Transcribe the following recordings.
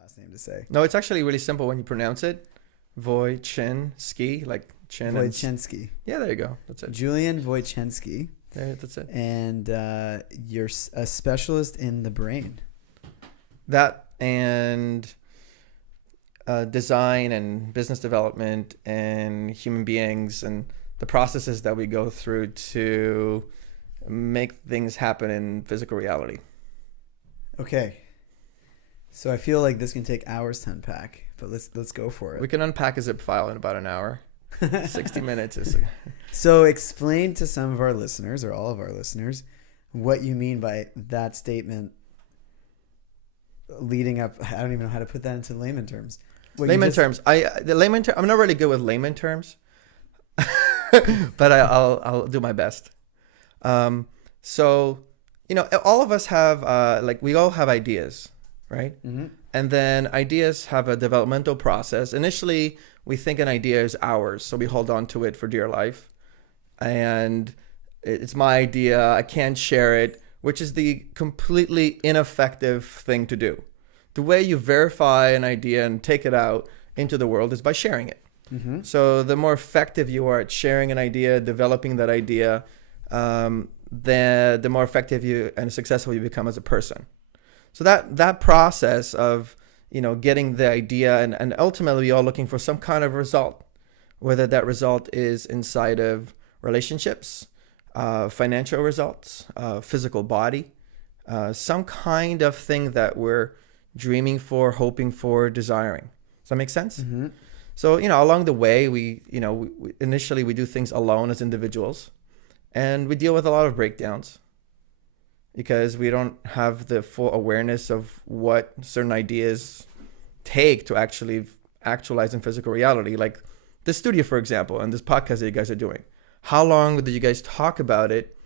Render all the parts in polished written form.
last name to say. No, it's actually really simple when you pronounce it. Wojczynski, like chin. Wojczynski. Yeah, there you go. That's it. Julian Wojczynski. That's it. And you're a specialist in the brain. That and design and business development and human beings and the processes that we go through to make things happen in physical reality. Okay. So I feel like this can take hours to unpack, but let's go for it. We can unpack a zip file in about an hour. 60 minutes is... So explain to some of our listeners, or all of our listeners, what you mean by that statement leading up. I don't even know how to put that into layman terms. Layman terms. I'm not really good with layman terms, but I'll do my best. So, all of us have, we all have ideas, right? Mm-hmm. And then ideas have a developmental process. Initially, we think an idea is ours, so we hold on to it for dear life. And it's my idea, I can't share it, which is the completely ineffective thing to do. The way you verify an idea and take it out into the world is by sharing it. Mm-hmm. So the more effective you are at sharing an idea, developing that idea, the more effective you and successful you become as a person. So that process of, getting the idea and ultimately you're all looking for some kind of result, whether that result is inside of relationships, financial results, physical body, some kind of thing that we're dreaming for, hoping for, desiring. Does that make sense? Mm-hmm. So, along the way, we initially we do things alone as individuals, and we deal with a lot of breakdowns because we don't have the full awareness of what certain ideas take to actually actualize in physical reality. Like this studio, for example, and this podcast that you guys are doing. How long did you guys talk about it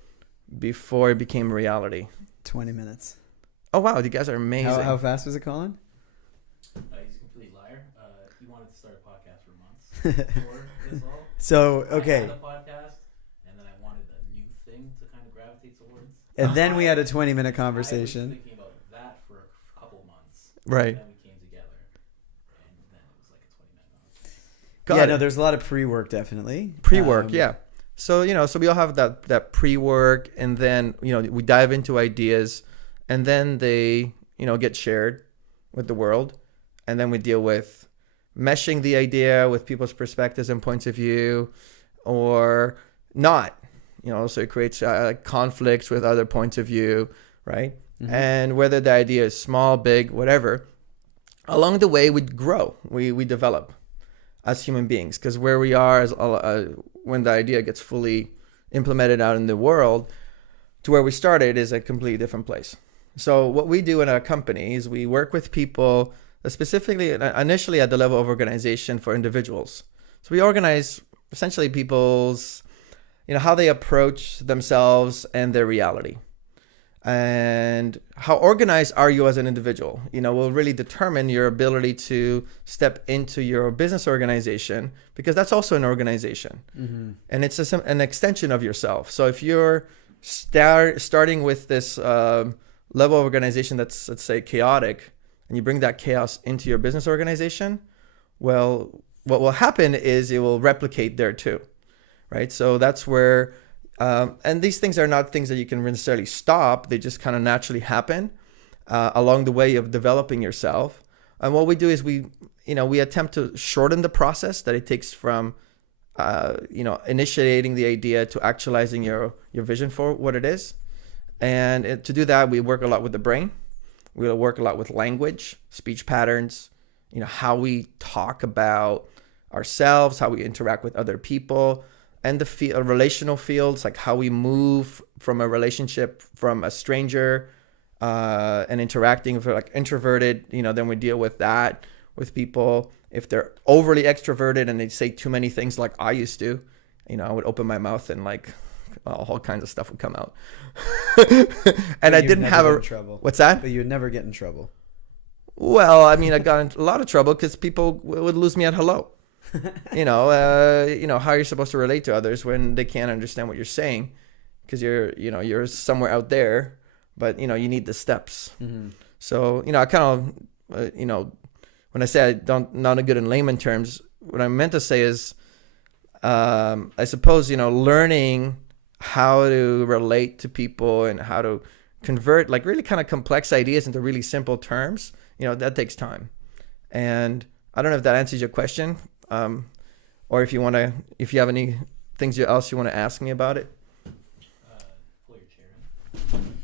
before it became a reality? 20 minutes. Oh, wow. You guys are amazing. How fast was it, Colin? He's a complete liar. He wanted to start a podcast for months before this all. So, okay. I had a podcast, and then I wanted a new thing to kind of gravitate towards. And then we had a 20-minute conversation. I was thinking about that for a couple months. Right. And then we came together, and then it was like a 20-minute Yeah, no, there's a lot of pre-work, definitely. Pre-work, yeah. So, so we all have that pre-work, and then, we dive into ideas, and then they, get shared with the world. And then we deal with meshing the idea with people's perspectives and points of view or not, so it creates conflicts with other points of view, right? Mm-hmm. And whether the idea is small, big, whatever, along the way we grow, we develop as human beings, because where we are as when the idea gets fully implemented out in the world to where we started is a completely different place. So what we do in our company is we work with people specifically initially at the level of organization for individuals. So we organize essentially people's, how they approach themselves and their reality. And how organized are you as an individual, will really determine your ability to step into your business organization, because that's also an organization. Mm-hmm. And it's an extension of yourself. So if you're starting with this level of organization that's, let's say, chaotic, and you bring that chaos into your business organization, well, what will happen is it will replicate there too, right? So that's where, and these things are not things that you can necessarily stop. They just kind of naturally happen along the way of developing yourself. And what we do is we attempt to shorten the process that it takes from, initiating the idea to actualizing your vision for what it is. And to do that, we work a lot with the brain. We'll work a lot with language, speech patterns, how we talk about ourselves, how we interact with other people, and the relational fields, like how we move from a relationship from a stranger and interacting with like introverted, then we deal with that with people. If they're overly extroverted and they say too many things like I used to, I would open my mouth and like all kinds of stuff would come out. And I didn't have trouble. What's that? But you would never get in trouble. Well, I mean, I got in a lot of trouble because people would lose me at hello. How you're supposed to relate to others when they can't understand what you're saying because you're somewhere out there, but you need the steps. Mm-hmm. So, I kind of, when I say not good in layman terms, what I meant to say is, I suppose, learning how to relate to people and how to convert like really kind of complex ideas into really simple terms, that takes time. And I don't know if that answers your question, or if you have any things else you want to ask me about it. Pull your chair in.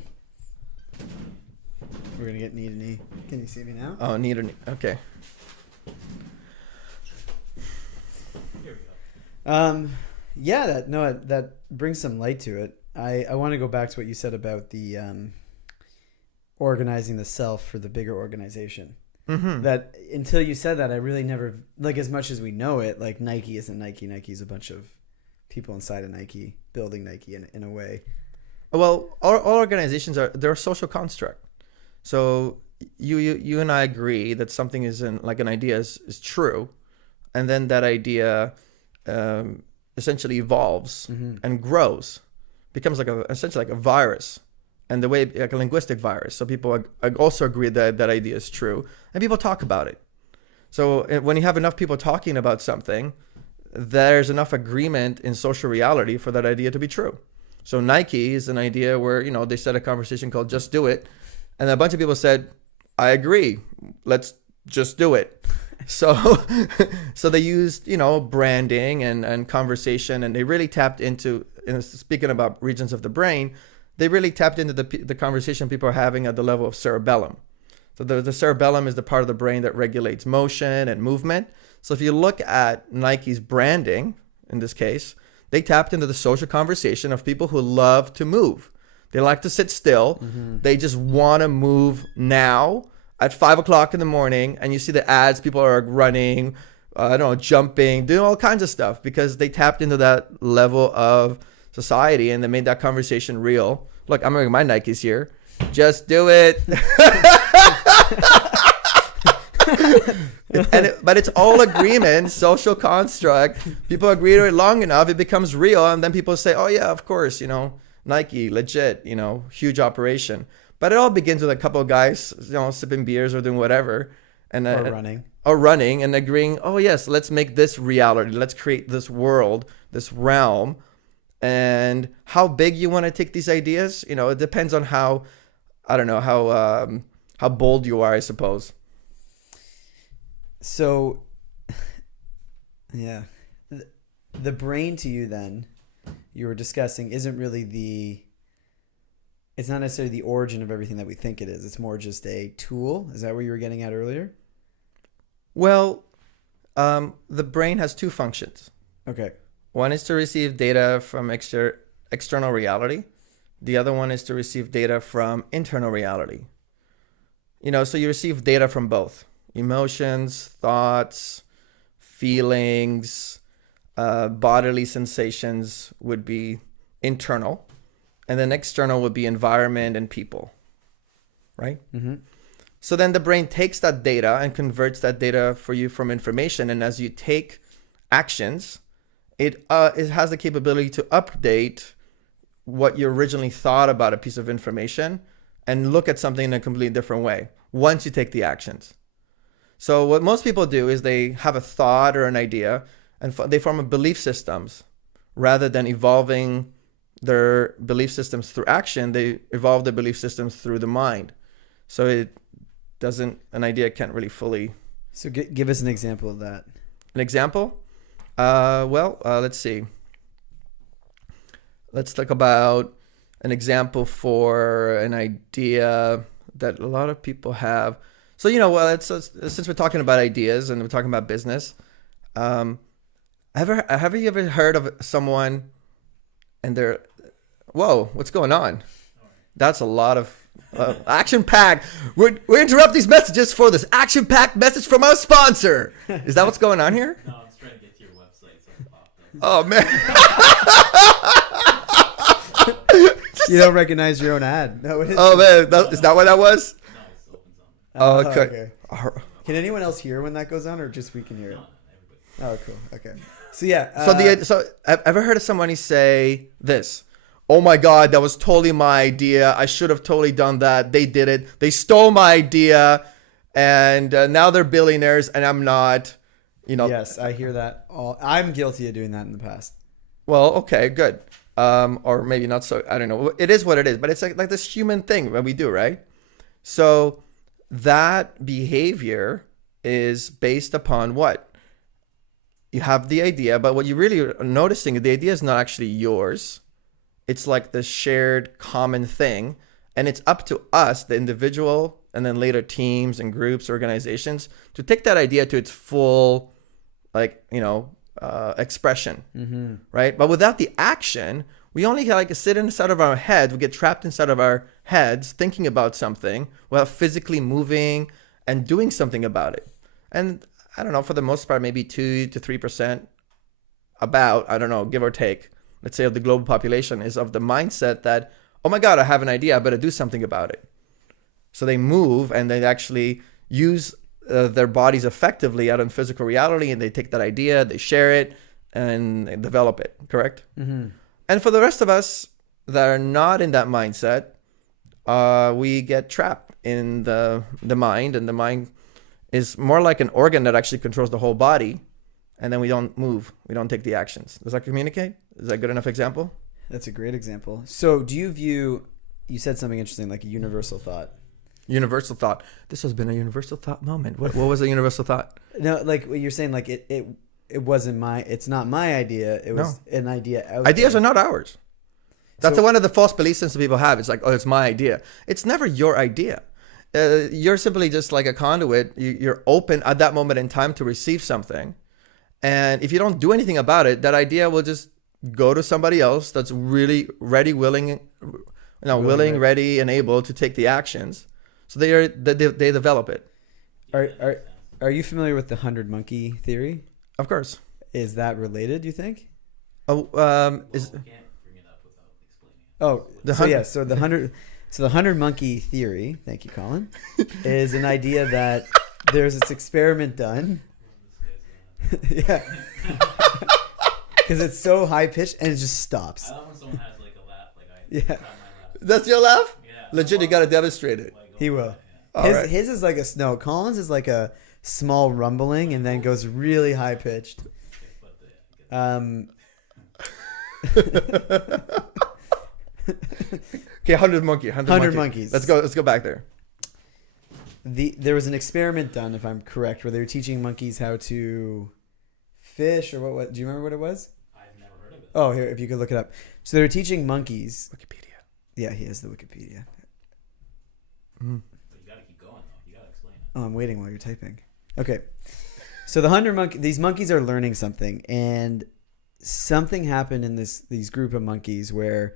We're gonna get knee to knee. Can you see me now? Oh, knee to knee. Okay. Here we go. Yeah, that brings some light to it. I want to go back to what you said about the organizing the self for the bigger organization. Mm-hmm. That until you said that, I really never, like, as much as we know it, like Nike isn't Nike. Nike is a bunch of people inside of Nike building Nike in a way. Well, all organizations they're a social construct. So you and I agree that something like an idea is true, and then that idea essentially evolves and grows, becomes essentially like a virus, and the way like a linguistic virus. So people also agree that that idea is true, and people talk about it. So when you have enough people talking about something, there's enough agreement in social reality for that idea to be true. So Nike is an idea where they set a conversation called "Just Do It," and a bunch of people said, "I agree, let's just do it." So they used branding and conversation, and they really tapped into, speaking about regions of the brain, they really tapped into the conversation people are having at the level of cerebellum. So the cerebellum is the part of the brain that regulates motion and movement. So if you look at Nike's branding, in this case, they tapped into the social conversation of people who love to move. They like to sit still. They just want to move now at 5 o'clock in the morning. And you see the ads, people are running, jumping, doing all kinds of stuff because they tapped into that level of society and they made that conversation real. Look, I'm wearing my Nikes here. Just do it. But it's all agreement, social construct. People agree to it long enough, it becomes real, and then people say, "Oh yeah, of course, Nike, legit, huge operation." But it all begins with a couple of guys, sipping beers or doing whatever, and or running and agreeing. "Oh yes, let's make this reality. Let's create this world, this realm." And how big you want to take these ideas, it depends on how bold you are, I suppose. So, yeah, the brain to you then, you were discussing, isn't really it's not necessarily the origin of everything that we think it is. It's more just a tool. Is that what you were getting at earlier? Well, the brain has two functions. Okay. One is to receive data from external reality. The other one is to receive data from internal reality. So you receive data from both. Emotions, thoughts, feelings, bodily sensations would be internal. And then external would be environment and people, right? Mm-hmm. So then the brain takes that data and converts that data for you from information. And as you take actions, it has the capability to update what you originally thought about a piece of information and look at something in a completely different way once you take the actions. So what most people do is they have a thought or an idea and they form a belief systems rather than evolving their belief systems through action. They evolve their belief systems through the mind. So an idea can't really fully. So give us an example of that. An example? Let's see. Let's talk about an example for an idea that a lot of people have. So, since we're talking about ideas and we're talking about business, have you ever heard of someone and they're, whoa, what's going on? That's a lot of action-packed. We interrupt these messages for this action-packed message from our sponsor. Is that what's going on here? No, I was trying to get to your website, so it popped up. Oh, man. You don't recognize your own ad. No, it is. Oh, man. Is that what that was? No, it still opens on. Oh, okay. Can anyone else hear when that goes on, or just we can hear it? No, everybody. Oh, cool. Okay. So yeah. So I've ever heard of somebody say this: "Oh my God, that was totally my idea. I should have totally done that. They did it. They stole my idea, and now they're billionaires and I'm not, Yes, I hear that. I'm guilty of doing that in the past. Well, okay, good. Or maybe not so, I don't know. It is what it is, but it's like this human thing that we do, right? So that behavior is based upon what? You have the idea, but what you really are noticing, the idea is not actually yours. It's like the shared common thing. And it's up to us, the individual, and then later teams and groups, organizations, to take that idea to its full, expression, right? But without the action, we only sit inside of our head. We get trapped inside of our heads thinking about something without physically moving and doing something about it. And I don't know, for the most part, maybe 2 to 3% give or take, let's say, of the global population is of the mindset that, oh my God, I have an idea, I better do something about it. So they move and they actually use their bodies effectively out in physical reality, and they take that idea, they share it, and they develop it, correct? Mm-hmm. And for the rest of us that are not in that mindset, we get trapped in the mind, and the mind is more like an organ that actually controls the whole body, and then we don't move, we don't take the actions. Does that communicate? Is that a good enough example? That's a great example. So do you view, you said something interesting, like a universal thought. Universal thought. This has been a universal thought moment. What was a universal thought? No, like what you're saying, like it wasn't it's not my idea. It was an idea out Ideas there. are not ours. That's one of the false beliefs that people have. It's like, oh, it's my idea. It's never your idea. You're simply just like a conduit. You're open at that moment in time to receive something. And if you don't do anything about it, that idea will just go to somebody else that's really ready, willing, ready, and able to take the actions. So they develop it. Are you familiar with the 100 monkey theory? Of course. Is that related, do you think? Oh, We can't bring it up without explaining it. So the 100 monkey theory, thank you, Colin, is an idea that there's this experiment done. Yeah. Because it's so high pitched and it just stops. I love when someone has like a laugh, like I Yeah. try my laugh. That's your laugh? Yeah. Legit, you got to demonstrate it. Like, He will. All His, right. his is like Colin's is like a small rumbling and then goes really high pitched. Okay, 100 monkey. 100 monkeys. Let's go back there. There was an experiment done, if I'm correct, where they were teaching monkeys how to fish or what do you remember what it was? I've never heard of it. Oh, here, if you could look it up. So they were teaching monkeys. Wikipedia. Yeah, he has the Wikipedia. Mm. But you gotta keep going though. You gotta explain it. Oh, I'm waiting while you're typing. Okay. So these monkeys are learning something, and something happened in these group of monkeys where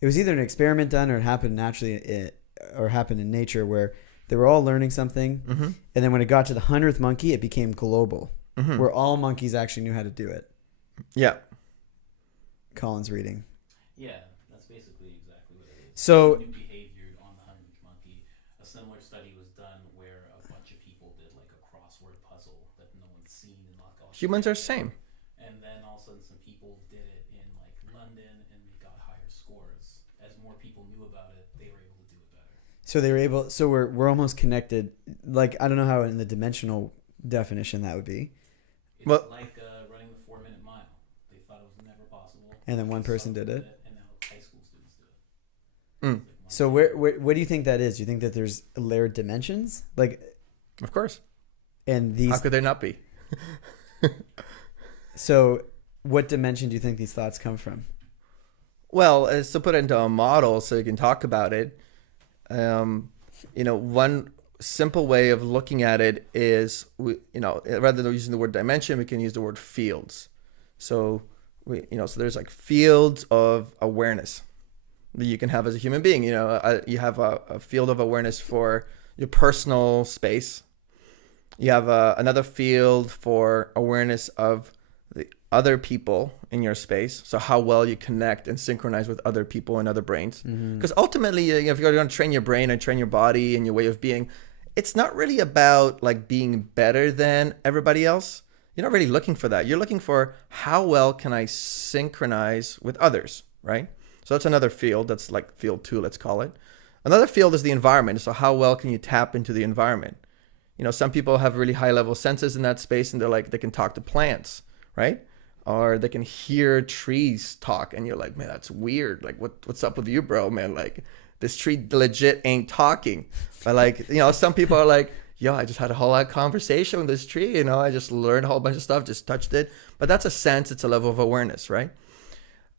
it was either an experiment done or it happened naturally or happened in nature where they were all learning something. Mm-hmm. And then when it got to the 100th monkey, it became global, Mm-hmm. where all monkeys actually knew how to do it. Yeah. Colin's reading. Yeah, that's basically exactly what it is. So New behavior on the 100th monkey. A similar study was done where a bunch of people did like a crossword puzzle that no one's seen in like all Humans are same. And then all of a sudden some people did it in like London and they got higher scores. As more people knew about it, they were able to do it better. so they were able. So we're almost connected. Like I don't know how in the dimensional definition that would be. It's Well- like running the 4-minute mile. They thought it was never possible. And then one person Some did it? And now high school students do it. Mm. It's like So where do you think that is? Do you think that there's layered dimensions? Like, Of course. and these. How could there not be? So what dimension do you think these thoughts come from? Well, it's to put it into a model so you can talk about it. One simple way of looking at it is, rather than using the word dimension, we can use the word fields. So, so there's like fields of awareness that you can have as a human being. You have a field of awareness for your personal space. You have another field for awareness of the other people in your space. So how well you connect and synchronize with other people and other brains. Because ultimately, if you're going to train your brain and train your body and your way of being, it's not really about like being better than everybody else. You're not really looking for that. You're looking for how well can I synchronize with others, right? So that's another field. That's like field 2, let's call it. Another field is the environment. So how well can you tap into the environment? some people have really high level senses in that space, and they're like, they can talk to plants, right? Or they can hear trees talk, and you're like, man, that's weird. Like, what's up with you, bro, man? Like, this tree legit ain't talking. But like, some people are like, yo, I just had a whole lot of conversation with this tree. I just learned a whole bunch of stuff, just touched it. But that's a sense. It's a level of awareness, right?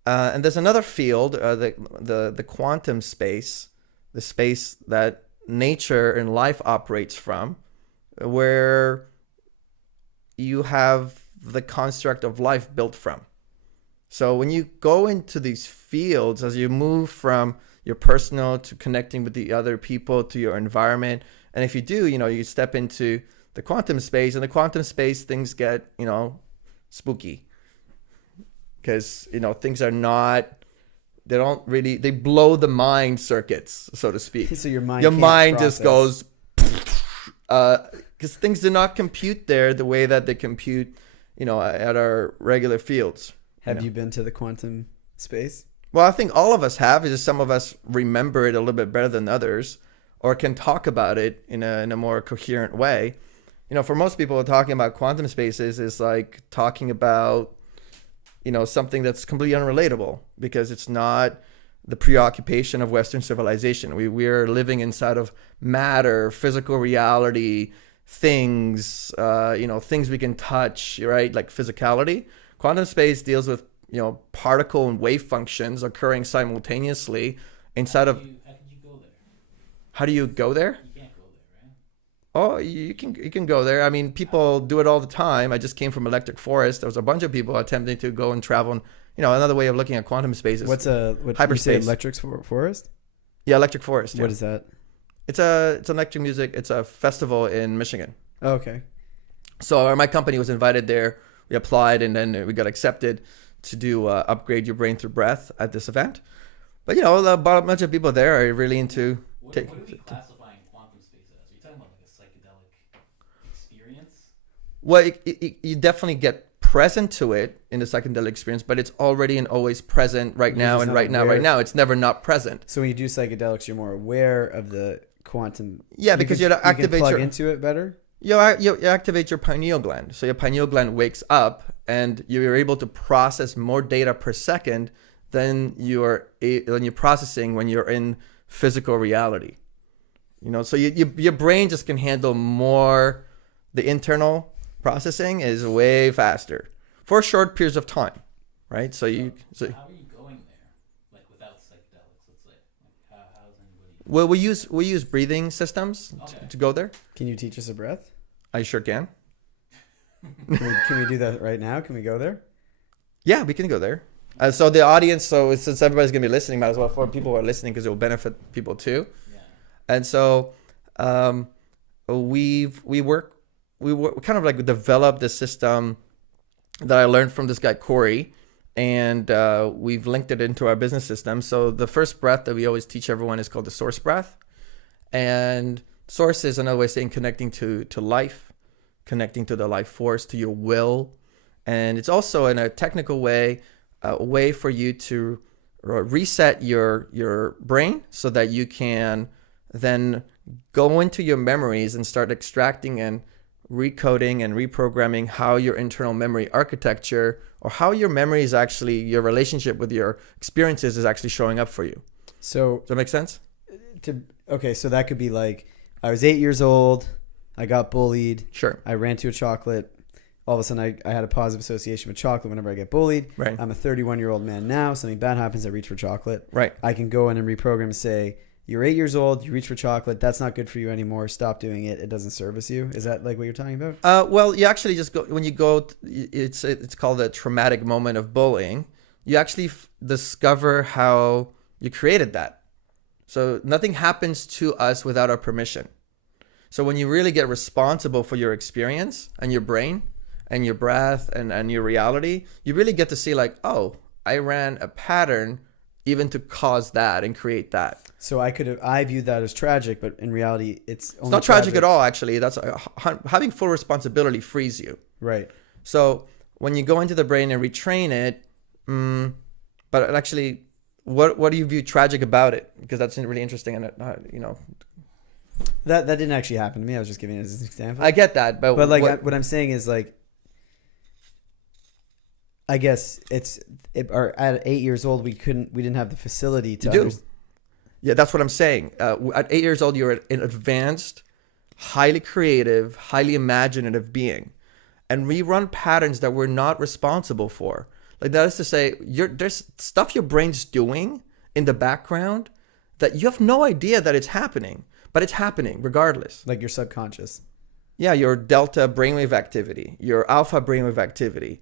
And there's another field, the quantum space, the space that nature and life operates from, where you have the construct of life built from. So when you go into these fields, as you move from your personal to connecting with the other people to your environment, and if you do, you step into the quantum space. In the quantum space, things get, spooky, because things are not. They blow the mind circuits, so to speak. So your mind just goes, because things do not compute there the way that they compute, at our regular fields. Have you been to the quantum space? Well, I think all of us have. It's just some of us remember it a little bit better than others, or can talk about it in a more coherent way. For most people, talking about quantum spaces is like talking about, something that's completely unrelatable, because it's not the preoccupation of Western civilization. We're living inside of matter, physical reality, things, things we can touch, right? Like physicality. Quantum space deals with, particle and wave functions occurring simultaneously inside of. How could you go there? How do you go there? You can't go there, right? Oh, you can go there. I mean, people do it all the time. I just came from Electric Forest. There was a bunch of people attempting to go and travel. And, another way of looking at quantum space is what hyperspace. You say Electric Forest? Yeah, Electric Forest. Yeah. What is that? It's electric music. It's a festival in Michigan. Oh, okay. So my company was invited there. We applied, and then we got accepted to do Upgrade Your Brain Through Breath at this event. But a bunch of people there are really into. What are we classifying quantum space as? Are you talking about like a psychedelic experience? Well, you definitely get present to it in the psychedelic experience, but it's already and always present right now, and right now. It's never not present. So when you do psychedelics, you're more aware of the quantum. Yeah, because you activate plug into it better. You activate your pineal gland. So your pineal gland wakes up, and you're able to process more data per second than you're processing when you're in physical reality. So your brain just can handle more. The internal processing is way faster for short periods of time, right? So how are you going there, like without psychedelics? Let's say, how's anybody? Well, we use breathing systems to go there. Can you teach us a breath? I sure can. Can we do that right now? Can we go there? Yeah, we can go there. So the audience, since everybody's gonna be listening, might as well for people who are listening, because it will benefit people too. Yeah. And so we kind of like developed this system that I learned from this guy Corey, and we've linked it into our business system. So the first breath that we always teach everyone is called the source breath, and source is another way of saying connecting to life, connecting to the life force, to your will. And it's also, in a technical way, a way for you to reset your brain so that you can then go into your memories and start extracting and recoding and reprogramming how your internal memory architecture, or how your memory is actually, your relationship with your experiences is actually showing up for you. So does that make sense? So that could be like, I was 8 years old. I got bullied. Sure. I ran to a chocolate. All of a sudden, I had a positive association with chocolate whenever I get bullied. Right. I'm a 31-year-old man now. Something bad happens, I reach for chocolate. Right. I can go in and reprogram and say, you're 8 years old. You reach for chocolate. That's not good for you anymore. Stop doing it. It doesn't service you. Is that like what you're talking about? Well, you actually just go, when you go, it's called a traumatic moment of bullying. You actually discover how you created that. So nothing happens to us without our permission. So when you really get responsible for your experience and your brain and your breath and your reality, you really get to see like, oh, I ran a pattern even to cause that and create that. So I viewed that as tragic, but in reality, it's not tragic at all. Actually, that's having full responsibility frees you. Right. So when you go into the brain and retrain it, but actually, what do you view tragic about it? Because that's really interesting, and That didn't actually happen to me. I was just giving it as an example. I get that, but But like what I'm saying is like, I guess or at 8 years old we didn't have the facility to. You do. Yeah, that's what I'm saying. At 8 years old, you're an advanced, highly creative, highly imaginative being, and we run patterns that we're not responsible for. Like that is to say, there's stuff your brain's doing in the background that you have no idea that it's happening, but it's happening regardless. Like your subconscious. Yeah, your delta brainwave activity, your alpha brainwave activity,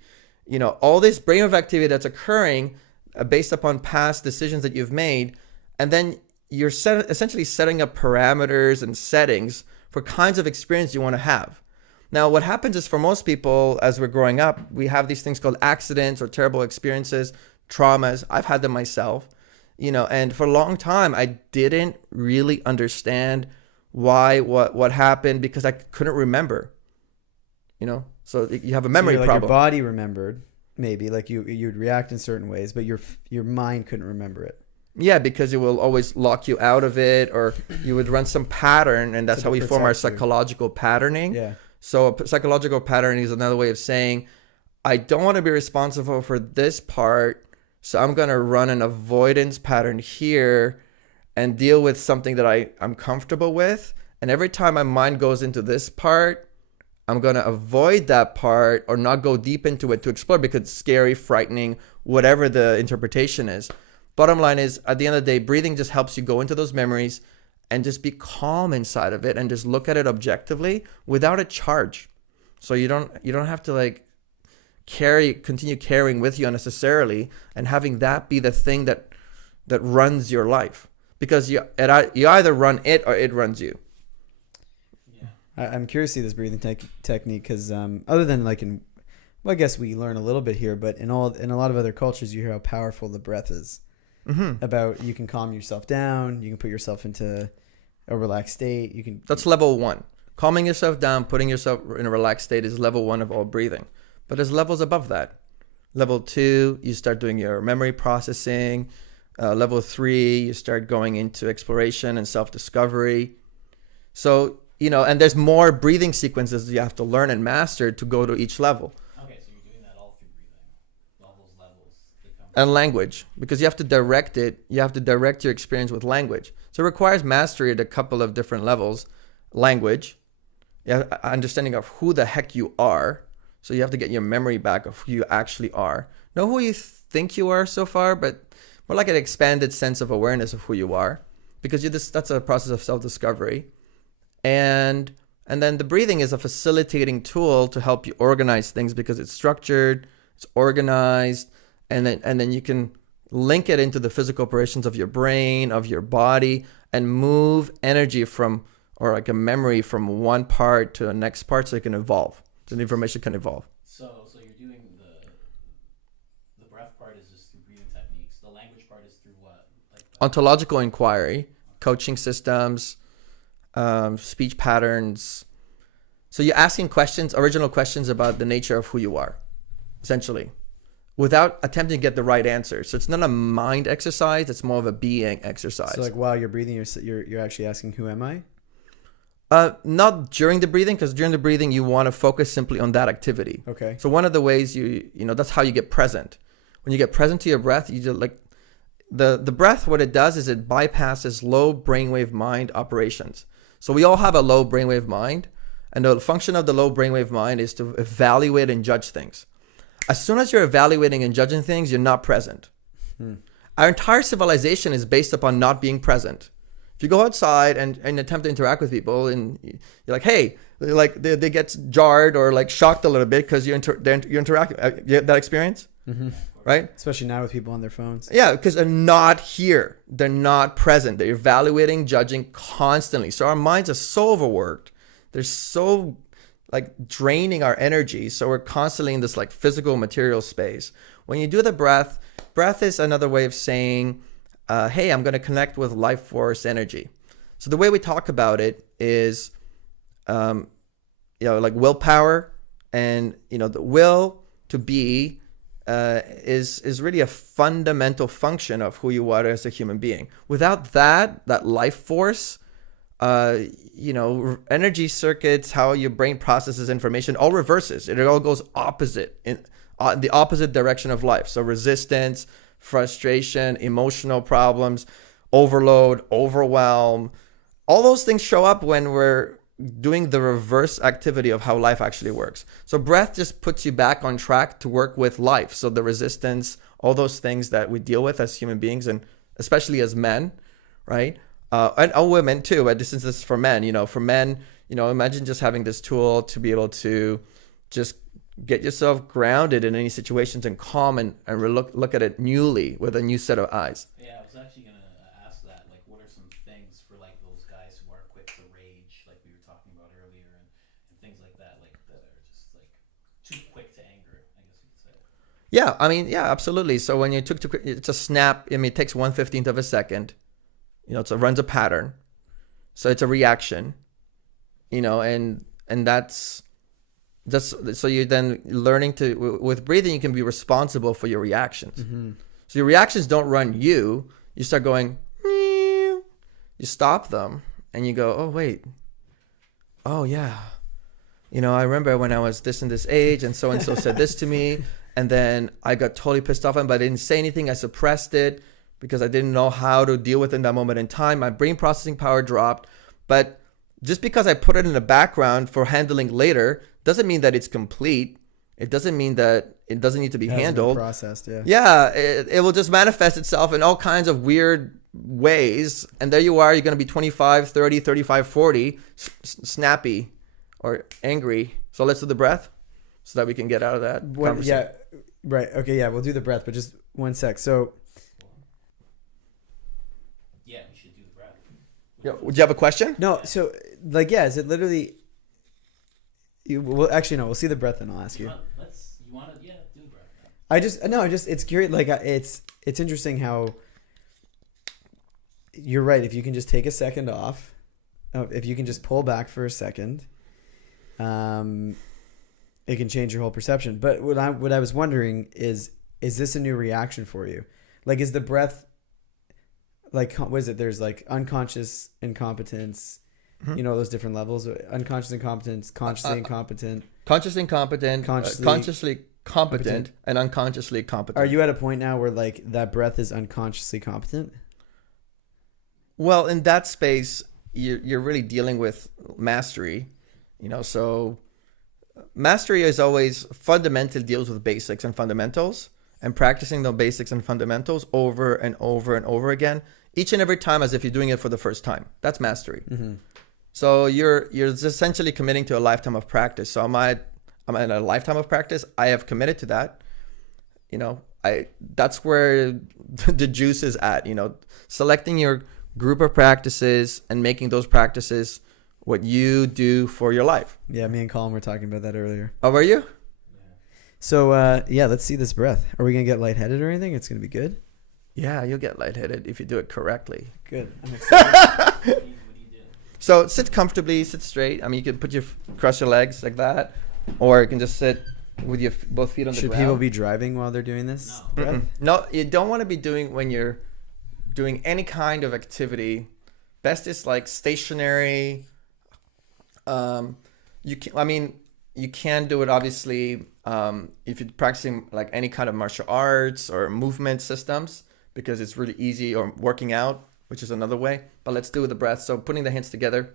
all this brainwave activity that's occurring based upon past decisions that you've made, and then you're essentially setting up parameters and settings for kinds of experience you want to have. Now, what happens is for most people, as we're growing up, we have these things called accidents or terrible experiences, traumas. I've had them myself, and for a long time, I didn't really understand why, what happened, because I couldn't remember, So you have a memory like problem. Your body remembered, maybe, like you'd react in certain ways, but your mind couldn't remember it. Yeah, because it will always lock you out of it, or you would run some pattern, and that's how we form our psychological patterning. Yeah. So psychological patterning is another way of saying, I don't want to be responsible for this part, so I'm going to run an avoidance pattern here and deal with something that I'm comfortable with. And every time my mind goes into this part, I'm going to avoid that part or not go deep into it to explore because it's scary, frightening, whatever the interpretation is. Bottom line is, at the end of the day, breathing just helps you go into those memories and just be calm inside of it and just look at it objectively without a charge. So you don't have to like continue carrying with you unnecessarily and having that be the thing that runs your life, because you either run it or it runs you. Yeah, I'm curious to see this breathing technique because other than like I guess we learn a little bit here, but in a lot of other cultures, you hear how powerful the breath is. Mm-hmm. About you can calm yourself down, you can put yourself into a relaxed state. That's level 1. Calming yourself down, putting yourself in a relaxed state is level 1 of all breathing. But there's levels above that. Level 2, you start doing your memory processing. Level 3, you start going into exploration and self-discovery. So, and there's more breathing sequences you have to learn and master to go to each level. And language, because you have to direct it. You have to direct your experience with language. So it requires mastery at a couple of different levels. Language, understanding of who the heck you are. So you have to get your memory back of who you actually are. Know who you think you are so far, but more like an expanded sense of awareness of who you are, because that's a process of self-discovery. And then the breathing is a facilitating tool to help you organize things because it's structured, it's organized. And then you can link it into the physical operations of your brain, of your body, and move energy or like a memory from one part to the next part so it can evolve. So the information can evolve. So you're doing the breath part is just through breathing techniques. The language part is through what? Ontological inquiry, coaching systems, speech patterns. So you're asking original questions about the nature of who you are, essentially, without attempting to get the right answer. So it's not a mind exercise, it's more of a being exercise. So like while you're breathing, you're actually asking, who am I? Not during the breathing, because during the breathing, you want to focus simply on that activity. Okay. So one of the ways that's how you get present. When you get present to your breath, you just like the breath, what it does is it bypasses low brainwave mind operations. So we all have a low brainwave mind, and the function of the low brainwave mind is to evaluate and judge things. As soon as you're evaluating and judging things, you're not present. Our entire civilization is based upon not being present. If you go outside and attempt to interact with people and you're like, hey, like they get jarred or like shocked a little bit because you interact. You have that experience? Mm-hmm. Right? Especially now with people on their phones. Yeah, because they're not here. They're not present. They're evaluating, judging constantly. So our minds are so overworked. They're so like draining our energy. So we're constantly in this like physical material space. When you do the breath is another way of saying, hey, I'm going to connect with life force energy. So the way we talk about it is, like willpower, and the will to be is really a fundamental function of who you are as a human being. Without that life force, energy circuits, how your brain processes information, all reverses. It all goes opposite in the opposite direction of life. So resistance, frustration, emotional problems, overload, overwhelm, all those things show up when we're doing the reverse activity of how life actually works. So breath just puts you back on track to work with life. So the resistance, all those things that we deal with as human beings, and especially as men, right? And women too, but since this is for men, for men, imagine just having this tool to be able to just get yourself grounded in any situations and calm and look at it newly with a new set of eyes. Yeah, I was actually going to ask that. Like, what are some things for like those guys who are quick to rage, like we were talking about earlier, and things like that, like that are just like too quick to anger, I guess you could say. Yeah, absolutely. So when it's a snap, it takes 1/15 of a second. It runs a pattern. So it's a reaction, and that's so you're then learning with breathing, you can be responsible for your reactions. Mm-hmm. So your reactions don't run you. You start going, you stop them and you go, oh, wait. Oh, yeah. I remember when I was this and this age and so said this to me. And then I got totally pissed off, but I didn't say anything. I suppressed it because I didn't know how to deal with it in that moment in time. My brain processing power dropped. But just because I put it in the background for handling later doesn't mean that it's complete. It doesn't mean that it doesn't need to be handled. Processed, yeah. Yeah, it will just manifest itself in all kinds of weird ways. And there you are, you're going to be 25, 30, 35, 40, snappy or angry. So let's do the breath so that we can get out of that conversation. Yeah, right. Okay, yeah, we'll do the breath, but just one sec. So... Yeah, we should do the breath. Would you have a question? No, so, is it literally... we'll see the breath and I'll ask you. Do the breath. It's curious. It's interesting how you're right. If you can just take a second off, if you can just pull back for a second, it can change your whole perception. But what I was wondering is this a new reaction for you? Like, is the breath, like, what is it? There's like unconscious incompetence. Mm-hmm. Those different levels: unconscious incompetence, consciously incompetent, consciously incompetent, consciously competent, and unconsciously competent. Are you at a point now where like that breath is unconsciously competent? Well, in that space, you're really dealing with mastery. So mastery is always fundamentally deals with basics and fundamentals, and practicing the basics and fundamentals over and over and over again, each and every time, as if you're doing it for the first time. That's mastery. Mm-hmm. So you're essentially committing to a lifetime of practice. So I'm at a lifetime of practice. I have committed to that. That's where the juice is at. Selecting your group of practices and making those practices what you do for your life. Yeah, me and Colin were talking about that earlier. Oh, were you? So let's see this breath. Are we gonna get lightheaded or anything? It's gonna be good. Yeah, you'll get lightheaded if you do it correctly. Good. I'm excited. So sit comfortably, sit straight. You can cross your legs like that, or you can just sit with your both feet on the ground. Should people be driving while they're doing this? No. No, you don't want to be doing when you're doing any kind of activity. Best is like stationary. You can do it obviously if you're practicing like any kind of martial arts or movement systems, because it's really easy, or working out, which is another way. But let's do with the breath. So putting the hands together.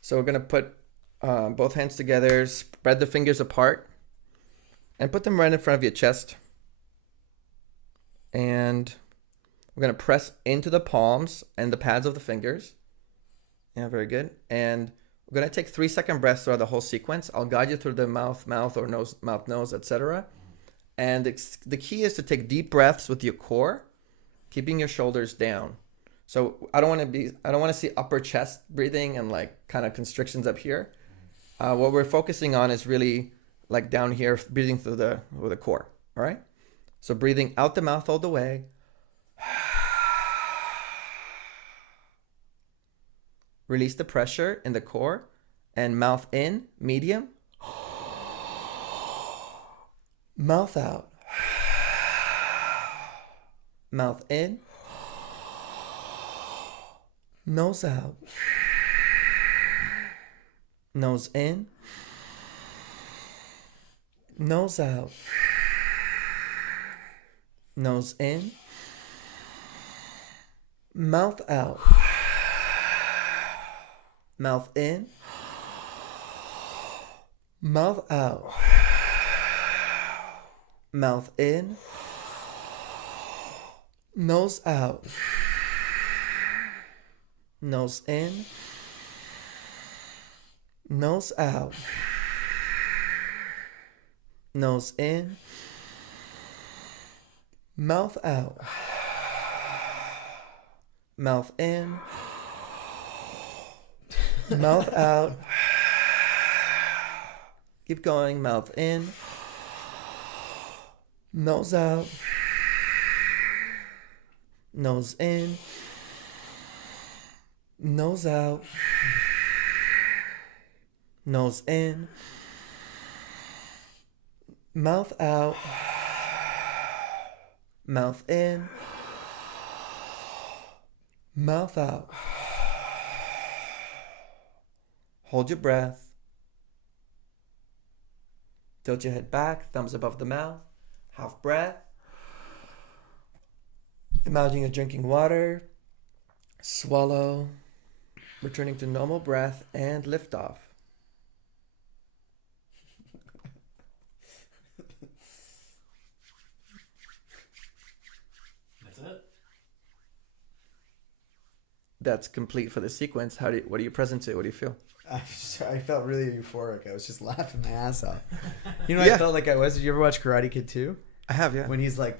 So we're going to put both hands together, spread the fingers apart, and put them right in front of your chest. And we're going to press into the palms and the pads of the fingers. Yeah, very good. And we're going to take 3-second breaths throughout the whole sequence. I'll guide you through the mouth, or nose, etc. And the key is to take deep breaths with your core, keeping your shoulders down. So I don't want to see upper chest breathing and like kind of constrictions up here. What we're focusing on is really like down here, breathing through with the core. All right. So breathing out the mouth all the way. Release the pressure in the core, and mouth in, medium. Mouth out. Mouth in. Nose out. Nose in. Nose out. Nose in. Mouth out. Mouth in. Mouth out. Mouth in. Nose out. Nose in. Nose out. Nose in. Mouth out. Mouth in. Mouth out. Keep going. Mouth in. Nose out. Nose in. Nose out. Nose in. Mouth out. Mouth in. Mouth out. Hold your breath. Tilt your head back, thumbs above the mouth. Half breath. Imagine you're drinking water. Swallow. Returning to normal breath and lift off. That's it. That's complete for the sequence. What are you present to? What do you feel? I felt really euphoric. I was just laughing my ass off. You know what Yeah. I felt like I was? Did you ever watch Karate Kid 2? I have, yeah. When he's like,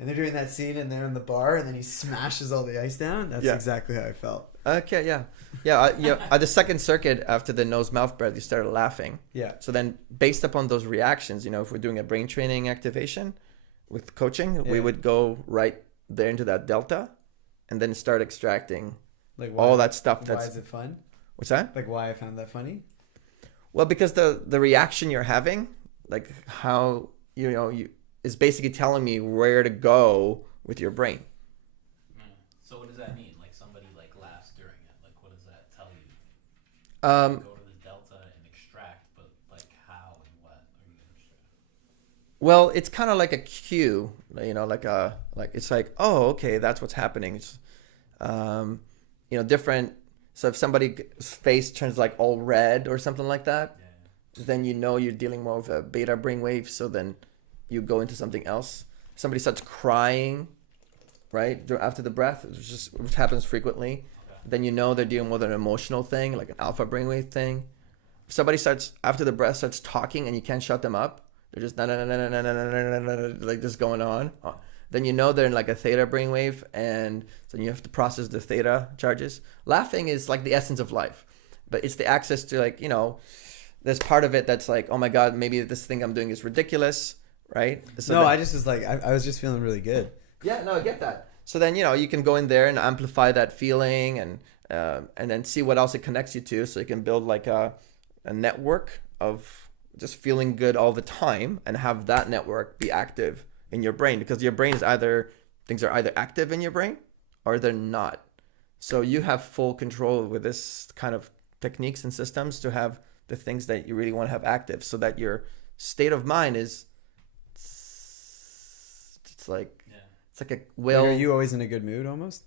and they're doing that scene and they're in the bar and then he smashes all the ice down? That's Yeah. exactly how I felt. Okay, yeah. Yeah, at the second circuit after the nose-mouth breath, you started laughing. Yeah. So then based upon those reactions, if we're doing a brain training activation with coaching, we Yeah. would go right there into that delta and then start extracting Like all that stuff. Why That's is it fun? What's that? Like why I found that funny? Well, because the reaction you're having, like how, you is basically telling me where to go with your brain. So what does that mean? Like somebody like laughs during it. Like what does that tell you? Um, Go to the delta and extract, but like how and what are you gonna extract? Well, it's kind of like a cue, it's like, oh, okay, that's what's happening. It's, different. So if somebody's face turns like all red or something like that, then you're dealing more with a beta brainwave. So then you go into something else. Somebody starts crying, right? After the breath, which happens frequently. Then they're dealing with an emotional thing, like an alpha brainwave thing. If somebody after the breath starts talking and you can't shut them up, they're just like this going on. Then they're in like a theta brainwave, and so you have to process the theta charges. Laughing is like the essence of life, but it's the access to there's part of it that's like, oh my God, maybe this thing I'm doing is ridiculous, right? So I just was like, I was just feeling really good. Yeah, no, I get that. So then, you can go in there and amplify that feeling and then see what else it connects you to. So you can build like a network of just feeling good all the time and have that network be active in your brain, because your brain things are either active in your brain or they're not. So you have full control with this kind of techniques and systems to have the things that you really want to have active, so that your state of mind it's like a Like, are you always in a good mood almost?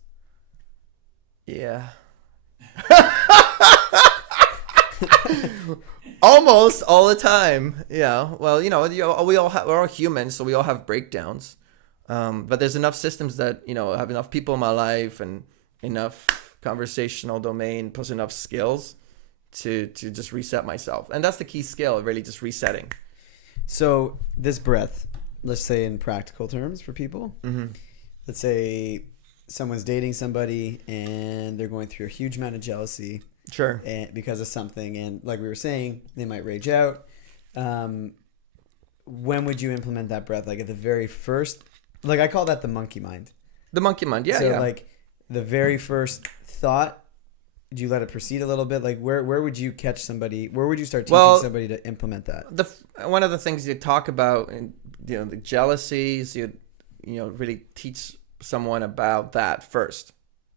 Yeah. Almost all the time. Yeah. Well, we're all humans, so we all have breakdowns. But there's enough systems that, have enough people in my life and enough conversational domain plus enough skills to just reset myself. And that's the key skill, really, just resetting. So this breath, let's say in practical terms for people, let's say someone's dating somebody and they're going through a huge amount of jealousy. Sure. And because of something, and like we were saying, they might rage out. When would you implement that breath? Like at the very first, like I call that the monkey mind. The monkey mind, yeah. So yeah. like the very first thought, do you let it proceed a little bit? Like where would you catch somebody? Where would you start teaching somebody to implement that? One of the things you talk about, the jealousies, you really teach someone about that first.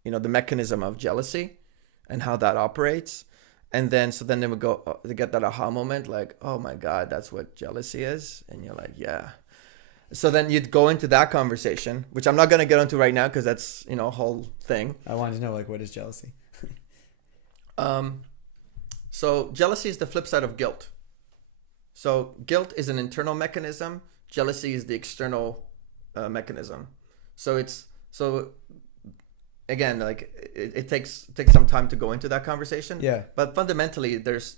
The mechanism of jealousy. and how that operates. And then, so then they would go, they get that aha moment, like, oh my God, that's what jealousy is. And you're like, yeah. So then you'd go into that conversation, which I'm not going to get into right now because that's, you know, a whole thing. I wanted to know, like, what is jealousy? So jealousy is the flip side of guilt. So guilt is an internal mechanism. Jealousy is the external mechanism. So again, like it takes some time to go into that conversation. Yeah. But fundamentally, there's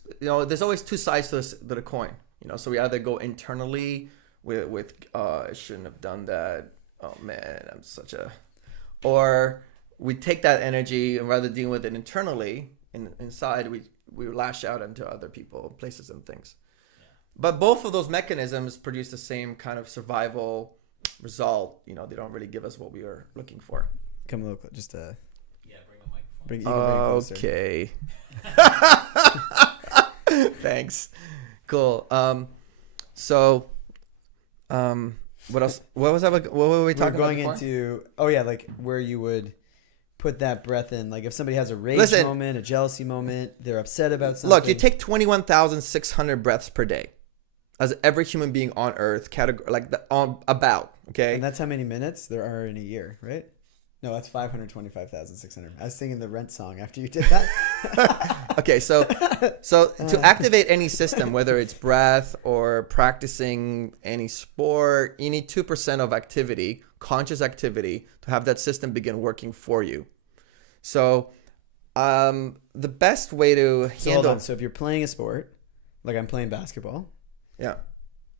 always two sides to the coin. You know, so we either go internally with I shouldn't have done that. Oh man, I'm such a. Or we take that energy and rather deal with it internally, inside we lash out into other people, places, and things. Yeah. But both of those mechanisms produce the same kind of survival result. You know, they don't really give us what we are looking for. Come a little closer, just Yeah, bring the microphone. bring it closer. Okay. Thanks. Cool. What else? What was that? What were we talking going about before? into? Oh yeah, like where you would put that breath in. Like if somebody has a rage moment, a jealousy moment, they're upset about something. Look, you take 21,600 breaths per day, as every human being on Earth about. Okay. And that's how many minutes there are in a year, right? No, that's 525,600. I was singing the Rent song after you did that. Okay, so to activate any system, whether it's breath or practicing any sport, you need 2% of activity, conscious activity, to have that system begin working for you. So the best way to handle... So hold on. So if you're playing a sport, like I'm playing basketball, yeah,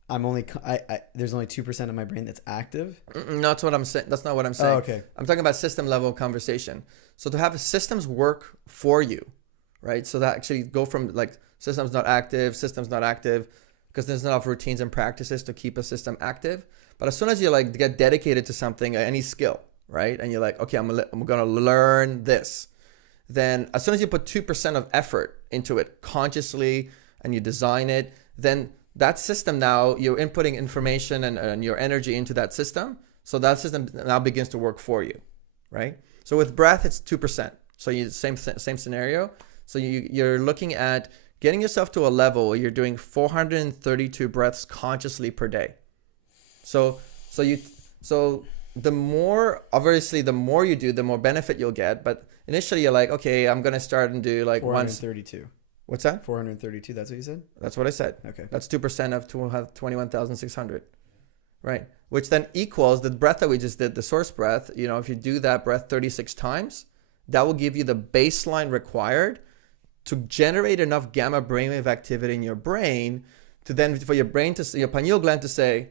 there's only 2% of my brain that's active. No, that's what I'm saying. That's not what I'm saying. Oh, okay. I'm talking about system level conversation. So to have systems work for you, right? So that actually go from like systems not active, because there's not enough routines and practices to keep a system active. But as soon as you like get dedicated to something, any skill, right? And you're like, okay, I'm gonna learn this. Then as soon as you put 2% of effort into it consciously and you design it, then that system now, you're inputting information and your energy into that system. So that system now begins to work for you, right? So with breath, it's 2%. So you same scenario. So you're looking at getting yourself to a level where you're doing 432 breaths consciously per day. So the more, obviously, the more you do, the more benefit you'll get. But initially, you're like, okay, I'm gonna start and do like 432. What's that? 432. That's what you said? That's what I said. Okay. That's 2% of 21,600. Right. Which then equals the breath that we just did, the source breath. You know, if you do that breath 36 times, that will give you the baseline required to generate enough gamma brainwave activity in your brain to then, for your brain to, your pineal gland to say,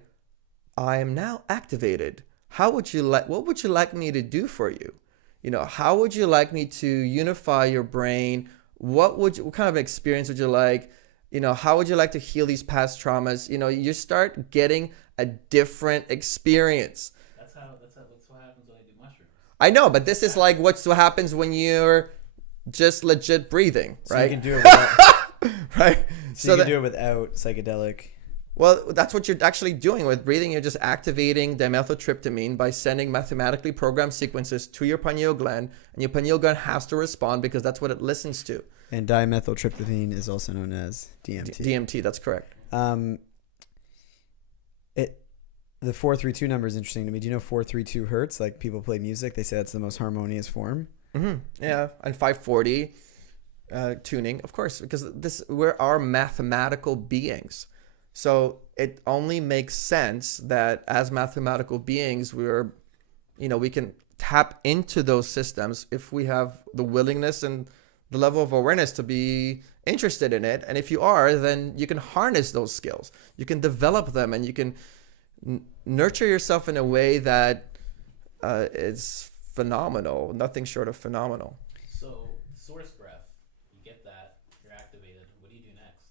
I am now activated. What would you like me to do for you? You know, how would you like me to unify your brain? What kind of experience would you like? You know, how would you like to heal these past traumas? You know, you start getting a different experience. That's what happens when I do mushrooms. I know, but this is like what happens when you're just legit breathing, right? So you can do it without, right? So you can do it without psychedelic. Well, that's what you're actually doing with breathing. You're just activating dimethyltryptamine by sending mathematically programmed sequences to your pineal gland, and your pineal gland has to respond because that's what it listens to. And dimethyltryptamine is also known as DMT. DMT, that's correct. The 432 number is interesting to me. Do you know 432 hertz? Like people play music, they say that's the most harmonious form. Mm-hmm. Yeah, and 540 tuning, of course, because we're our mathematical beings. So it only makes sense that as mathematical beings, we can tap into those systems if we have the willingness and the level of awareness to be interested in it. And if you are, then you can harness those skills. You can develop them, and you can nurture yourself in a way that is phenomenal, nothing short of phenomenal. So source breath, you get that, you're activated. What do you do next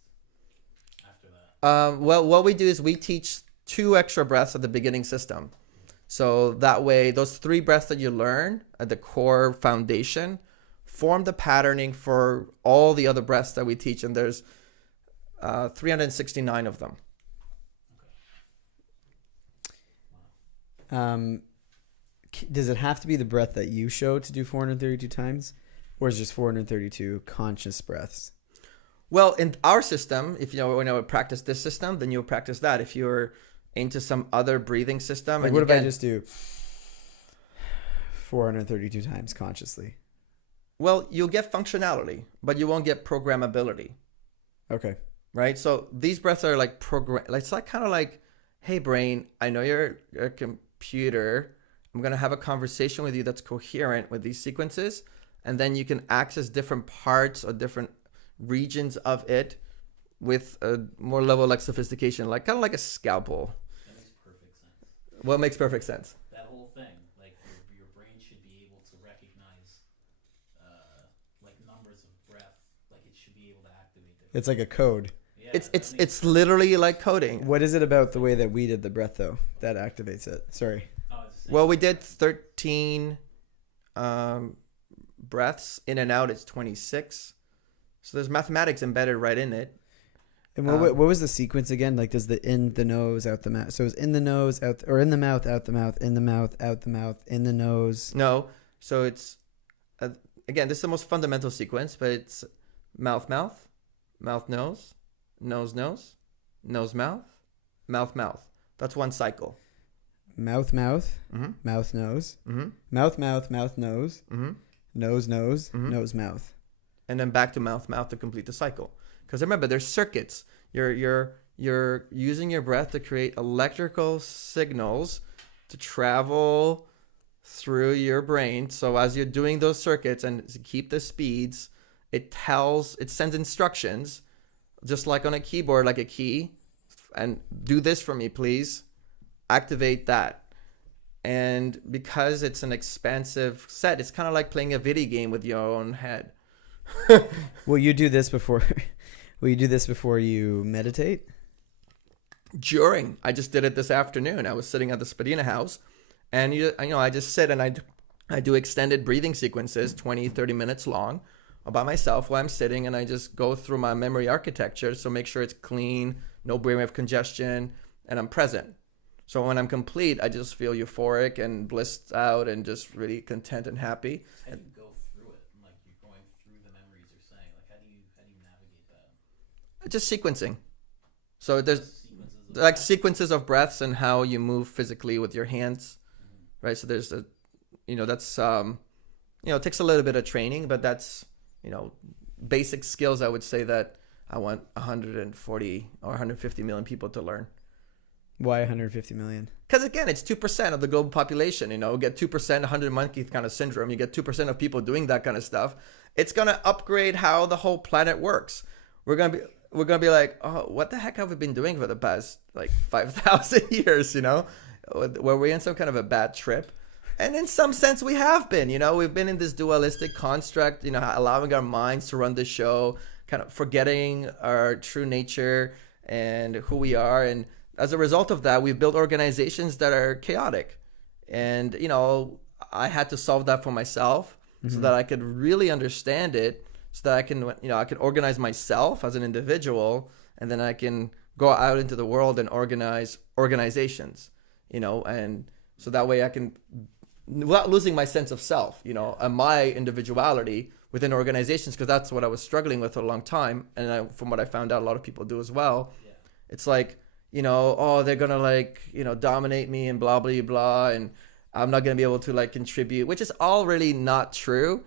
after that? Well, what we do is we teach 2 extra breaths at the beginning system. So that way, those 3 breaths that you learn at the core foundation form the patterning for all the other breaths that we teach. And there's 369 of them. Does it have to be the breath that you showed to do 432 times? Or is just 432 conscious breaths? Well, in our system, if you practice this system, then you'll practice that. If you're into some other breathing system, Like and what if I just do 432 times consciously? well, you'll get functionality, but you won't get programmability, Okay. right? So these breaths are like It's like kind of like, hey, brain, I know you're a computer. I'm gonna have a conversation with you that's coherent with these sequences, and then you can access different parts or different regions of it with a more level like sophistication, like kind of like a scalpel. That makes perfect sense. What makes perfect sense? That whole thing, like your brain should be able to recognize like numbers of breath, like it should be able to activate different. It's like a code. Yeah, It's literally like coding. What is it about the way that we did the breath though that activates it? Sorry. Well, we did 13 breaths in and out. It's 26. So there's mathematics embedded right in it. And what was the sequence again? Like, does the in the nose, out the mouth? So it's in the nose, out, or in the mouth, out the mouth, in the mouth, out the mouth, in the nose. No. So it's, again, this is the most fundamental sequence, but it's mouth, mouth, mouth, nose, nose, nose, nose, mouth, mouth, mouth. That's one cycle. Mouth, mouth, Mm-hmm. mouth, nose, Mm-hmm. mouth, mouth, mouth, nose, Mm-hmm. nose, nose, Mhm. nose, mouth. And then back to mouth, mouth to complete the cycle. Because remember, there's circuits. You're using your breath to create electrical signals to travel through your brain. So as you're doing those circuits and to keep the speeds, it sends instructions, just like on a keyboard, like a key, and do this for me, please. Activate that. And because it's an expansive set, it's kind of like playing a video game with your own head. Will you do this before? Will you do this before you meditate? I just did it this afternoon. I was sitting at the Spadina house, and I just sit and I do extended breathing sequences, 20, 30 minutes long, by myself while I'm sitting, and I just go through my memory architecture, so make sure it's clean, no brainwave congestion, and I'm present. So when I'm complete, I just feel euphoric and blissed out and just really content and happy. How do you go through it? Like you're going through the memories you're saying. Like how do you navigate that? Just sequencing. So there's Sequences of like breath? sequences of breaths and how you move physically with your hands, Mhm. right? So there's that's it takes a little bit of training, but that's basic skills. I would say that I want 140 or 150 million people to learn. Why 150 million? Because again, it's 2% of the global population. Get 2%, 100 monkey kind of syndrome. You get 2% of people doing that kind of stuff. It's gonna upgrade how the whole planet works. We're gonna be like, oh, what the heck have we been doing for the past like 5,000 years? Were we in some kind of a bad trip? And in some sense, we have been. We've been in this dualistic construct. Allowing our minds to run the show, kind of forgetting our true nature and who we are. And as a result of that, we've built organizations that are chaotic. And, I had to solve that for myself so that I could really understand it, so that I can organize myself as an individual, and then I can go out into the world and organize organizations, and so that way I can, without losing my sense of self, and my individuality within organizations, because that's what I was struggling with for a long time. And from what I found out, a lot of people do as well. Yeah. It's like, they're gonna dominate me and blah blah blah, and I'm not gonna be able to contribute, which is all really not true.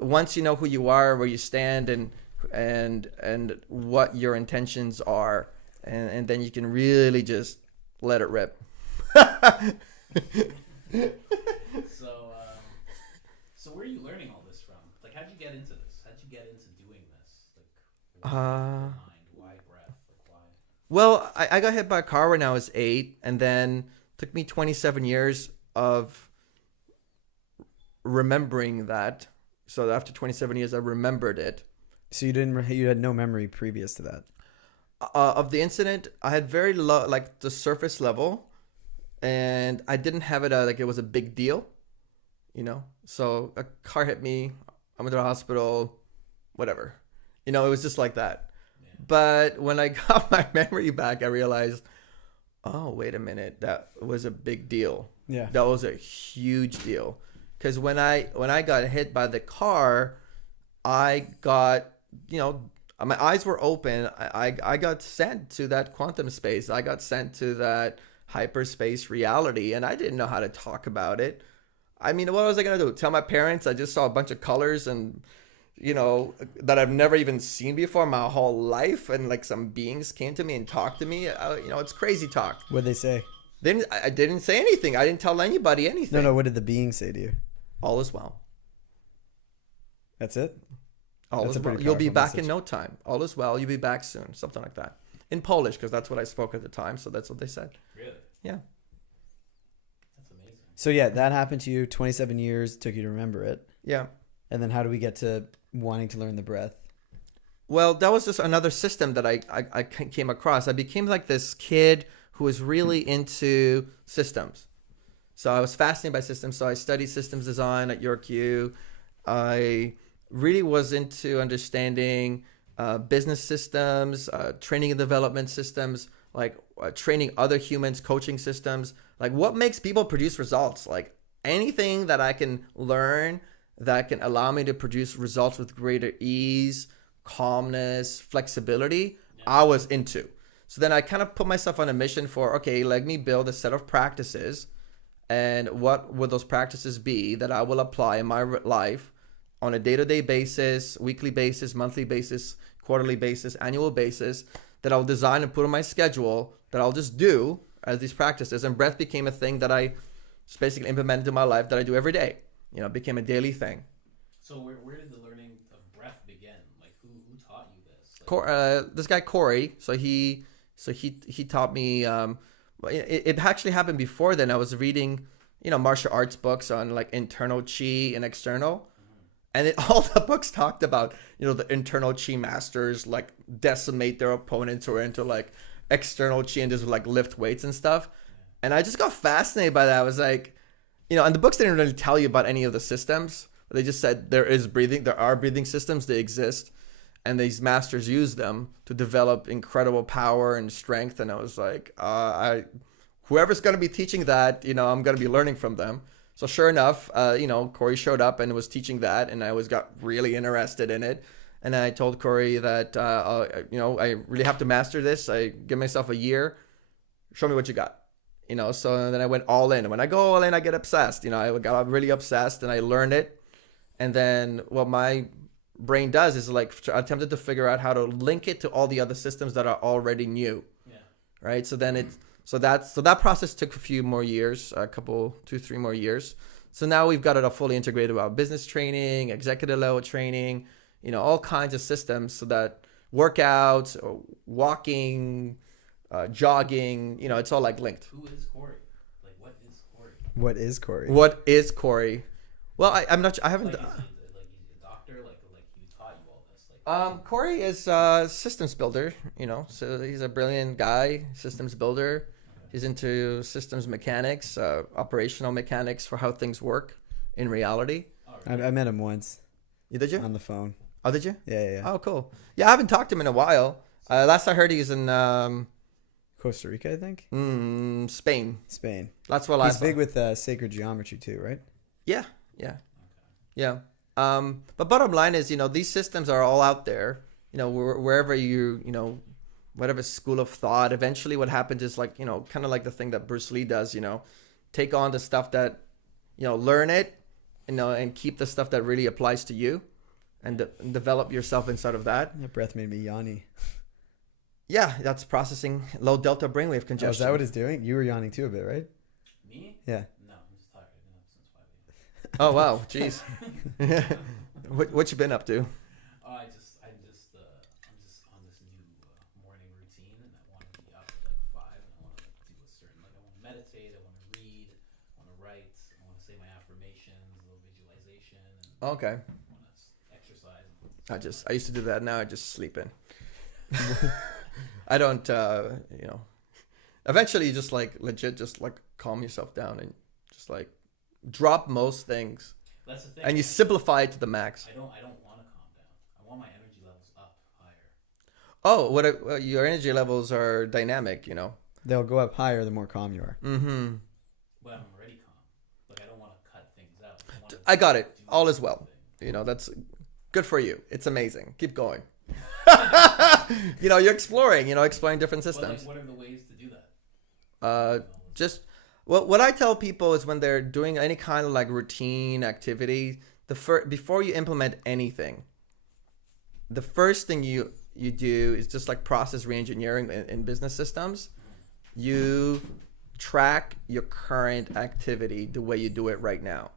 Once you know who you are, where you stand, and what your intentions are, and then you can really just let it rip. So where are you learning all this from? Like, how'd you get into this? How'd you get into doing this? Like, why breath? Like, why? Well, I got hit by a car when I was 8, and then took me 27 years of remembering that. So after 27 years, I remembered it. So you had no memory previous to that? Of the incident, I had very low, the surface level, and I didn't have it like it was a big deal, So a car hit me, I went to the hospital, whatever. It was just like that. Yeah. But when I got my memory back, I realized, oh, wait a minute, that was a big deal. Yeah. That was a huge deal. Because when I got hit by the car, I got, my eyes were open. I got sent to that quantum space. I got sent to that hyperspace reality, and I didn't know how to talk about it. I mean, what was I going to do? Tell my parents I just saw a bunch of colors and, that I've never even seen before my whole life, and like some beings came to me and talked to me. It's crazy talk. What'd they say? I didn't say anything. I didn't tell anybody anything. No. What did the being say to you? All is well. That's it? All That's is a pretty well. You'll be powerful back message. in no time. All is well. You'll be back soon. Something like that. In Polish, because that's what I spoke at the time. So that's what they said. Really? Yeah. That's amazing. So yeah, that happened to you. 27 years took you to remember it. Yeah. And then how do we get to wanting to learn the breath? Well, that was just another system that I came across. I became like this kid who was really into systems. So I was fascinated by systems. So I studied systems design at York U. I really was into understanding business systems, training and development systems, like training other humans, coaching systems, like what makes people produce results, like anything that I can learn that can allow me to produce results with greater ease, calmness, flexibility, I was into. So then I kind of put myself on a mission for, okay, let me build a set of practices, and what would those practices be that I will apply in my life on a day-to-day basis, weekly basis, monthly basis, quarterly basis, annual basis, that I'll design and put on my schedule that I'll just do as these practices. And breath became a thing that I basically implemented in my life that I do every day. It became a daily thing. So where did the learning of breath begin? Like who taught you this? Like, This guy Corey, so he taught me. It actually happened before then. I was reading, martial arts books on like internal chi and external, and all the books talked about, the internal chi masters like decimate their opponents who are into like external chi and just like lift weights and stuff. And I just got fascinated by that. I was like, and the books didn't really tell you about any of the systems. They just said there are breathing systems, they exist, and these masters use them to develop incredible power and strength. And I was like, whoever's going to be teaching that, I'm going to be learning from them. So sure enough, Corey showed up and was teaching that, and I got really interested in it. And I told Corey that, I really have to master this. I give myself a year. Show me what you got. So then I went all in. And when I go all in, I get obsessed. I got really obsessed and I learned it. And then what my brain does is like attempted to figure out how to link it to all the other systems that are already new. Yeah. Right. So then that process took a few more years, 2-3 more years. So now we've got it all fully integrated about business training, executive level training, all kinds of systems, so that workouts, walking, jogging, it's all like linked. Who is Corey? Like, what is Corey? What is Corey? What is Corey? Well, I'm not. I haven't. Like, is he a doctor? Like he taught you all this? Like, Corey is a systems builder. So he's a brilliant guy, systems builder. He's into systems mechanics, operational mechanics for how things work in reality. Oh, really? I met him once. Did you? On the phone. Oh, did you? Yeah. Oh, cool. Yeah, I haven't talked to him in a while. Last I heard, he's in Costa Rica, I think. Spain. Spain. That's what I. He's big with sacred geometry too, right? Yeah. But bottom line is, these systems are all out there. Wherever whatever school of thought. Eventually, what happens is like, kind of like the thing that Bruce Lee does. Take on the stuff that, learn it, and keep the stuff that really applies to you, and develop yourself inside of that. That breath made me yawny. Yeah, that's processing low delta brainwave congestion. Oh, is that what it's doing? You were yawning too a bit, right? Me? Yeah. No, I'm just tired. I've been up since 5 a.m. Oh wow, jeez. What you been up to? I'm just on this new morning routine, and I want to be up at like 5, and I want to do a certain, like I want to meditate, I want to read, I want to write, I want to say my affirmations, a little visualization, and Okay. I want to exercise. I used to do that. Now I just sleep in. I don't, eventually you just like legit just like calm yourself down and just like drop most things. That's the thing. And you simplify it to the max. I don't want to calm down. I want my energy levels up higher. Oh, your energy levels are dynamic, They'll go up higher the more calm you are. Mm-hmm. But I'm already calm. Like, I don't want to cut things out. I want to I got it. All is well. You know, that's good for you. It's amazing. Keep going. You know, you're exploring different Well, systems. like, what are the ways to do that? Just what I tell people is when they're doing any kind of like routine activity, before you implement anything, the first thing you do is just like process reengineering in business systems. You track your current activity the way you do it right now.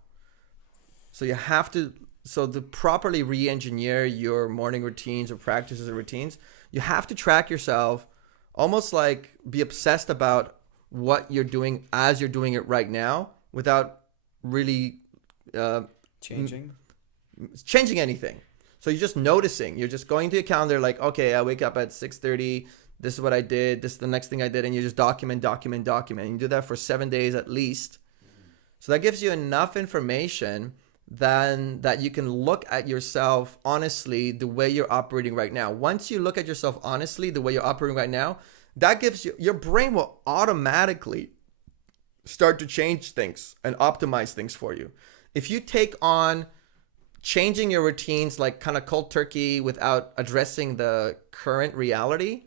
So you have to, to properly re-engineer your morning routines or practices or routines, you have to track yourself, almost like be obsessed about what you're doing as you're doing it right now without really Changing anything. So you're just noticing. You're just going to your calendar like, okay, I wake up at 6:30. This is what I did. This is the next thing I did. And you just document. And you do that for 7 days at least. So that gives you enough information then that you can look at yourself honestly the way you're operating right now. Once you look at yourself honestly the way you're operating right now, that gives you, your brain will automatically start to change things and optimize things for you. If you take on changing your routines like kind of cold turkey without addressing the current reality,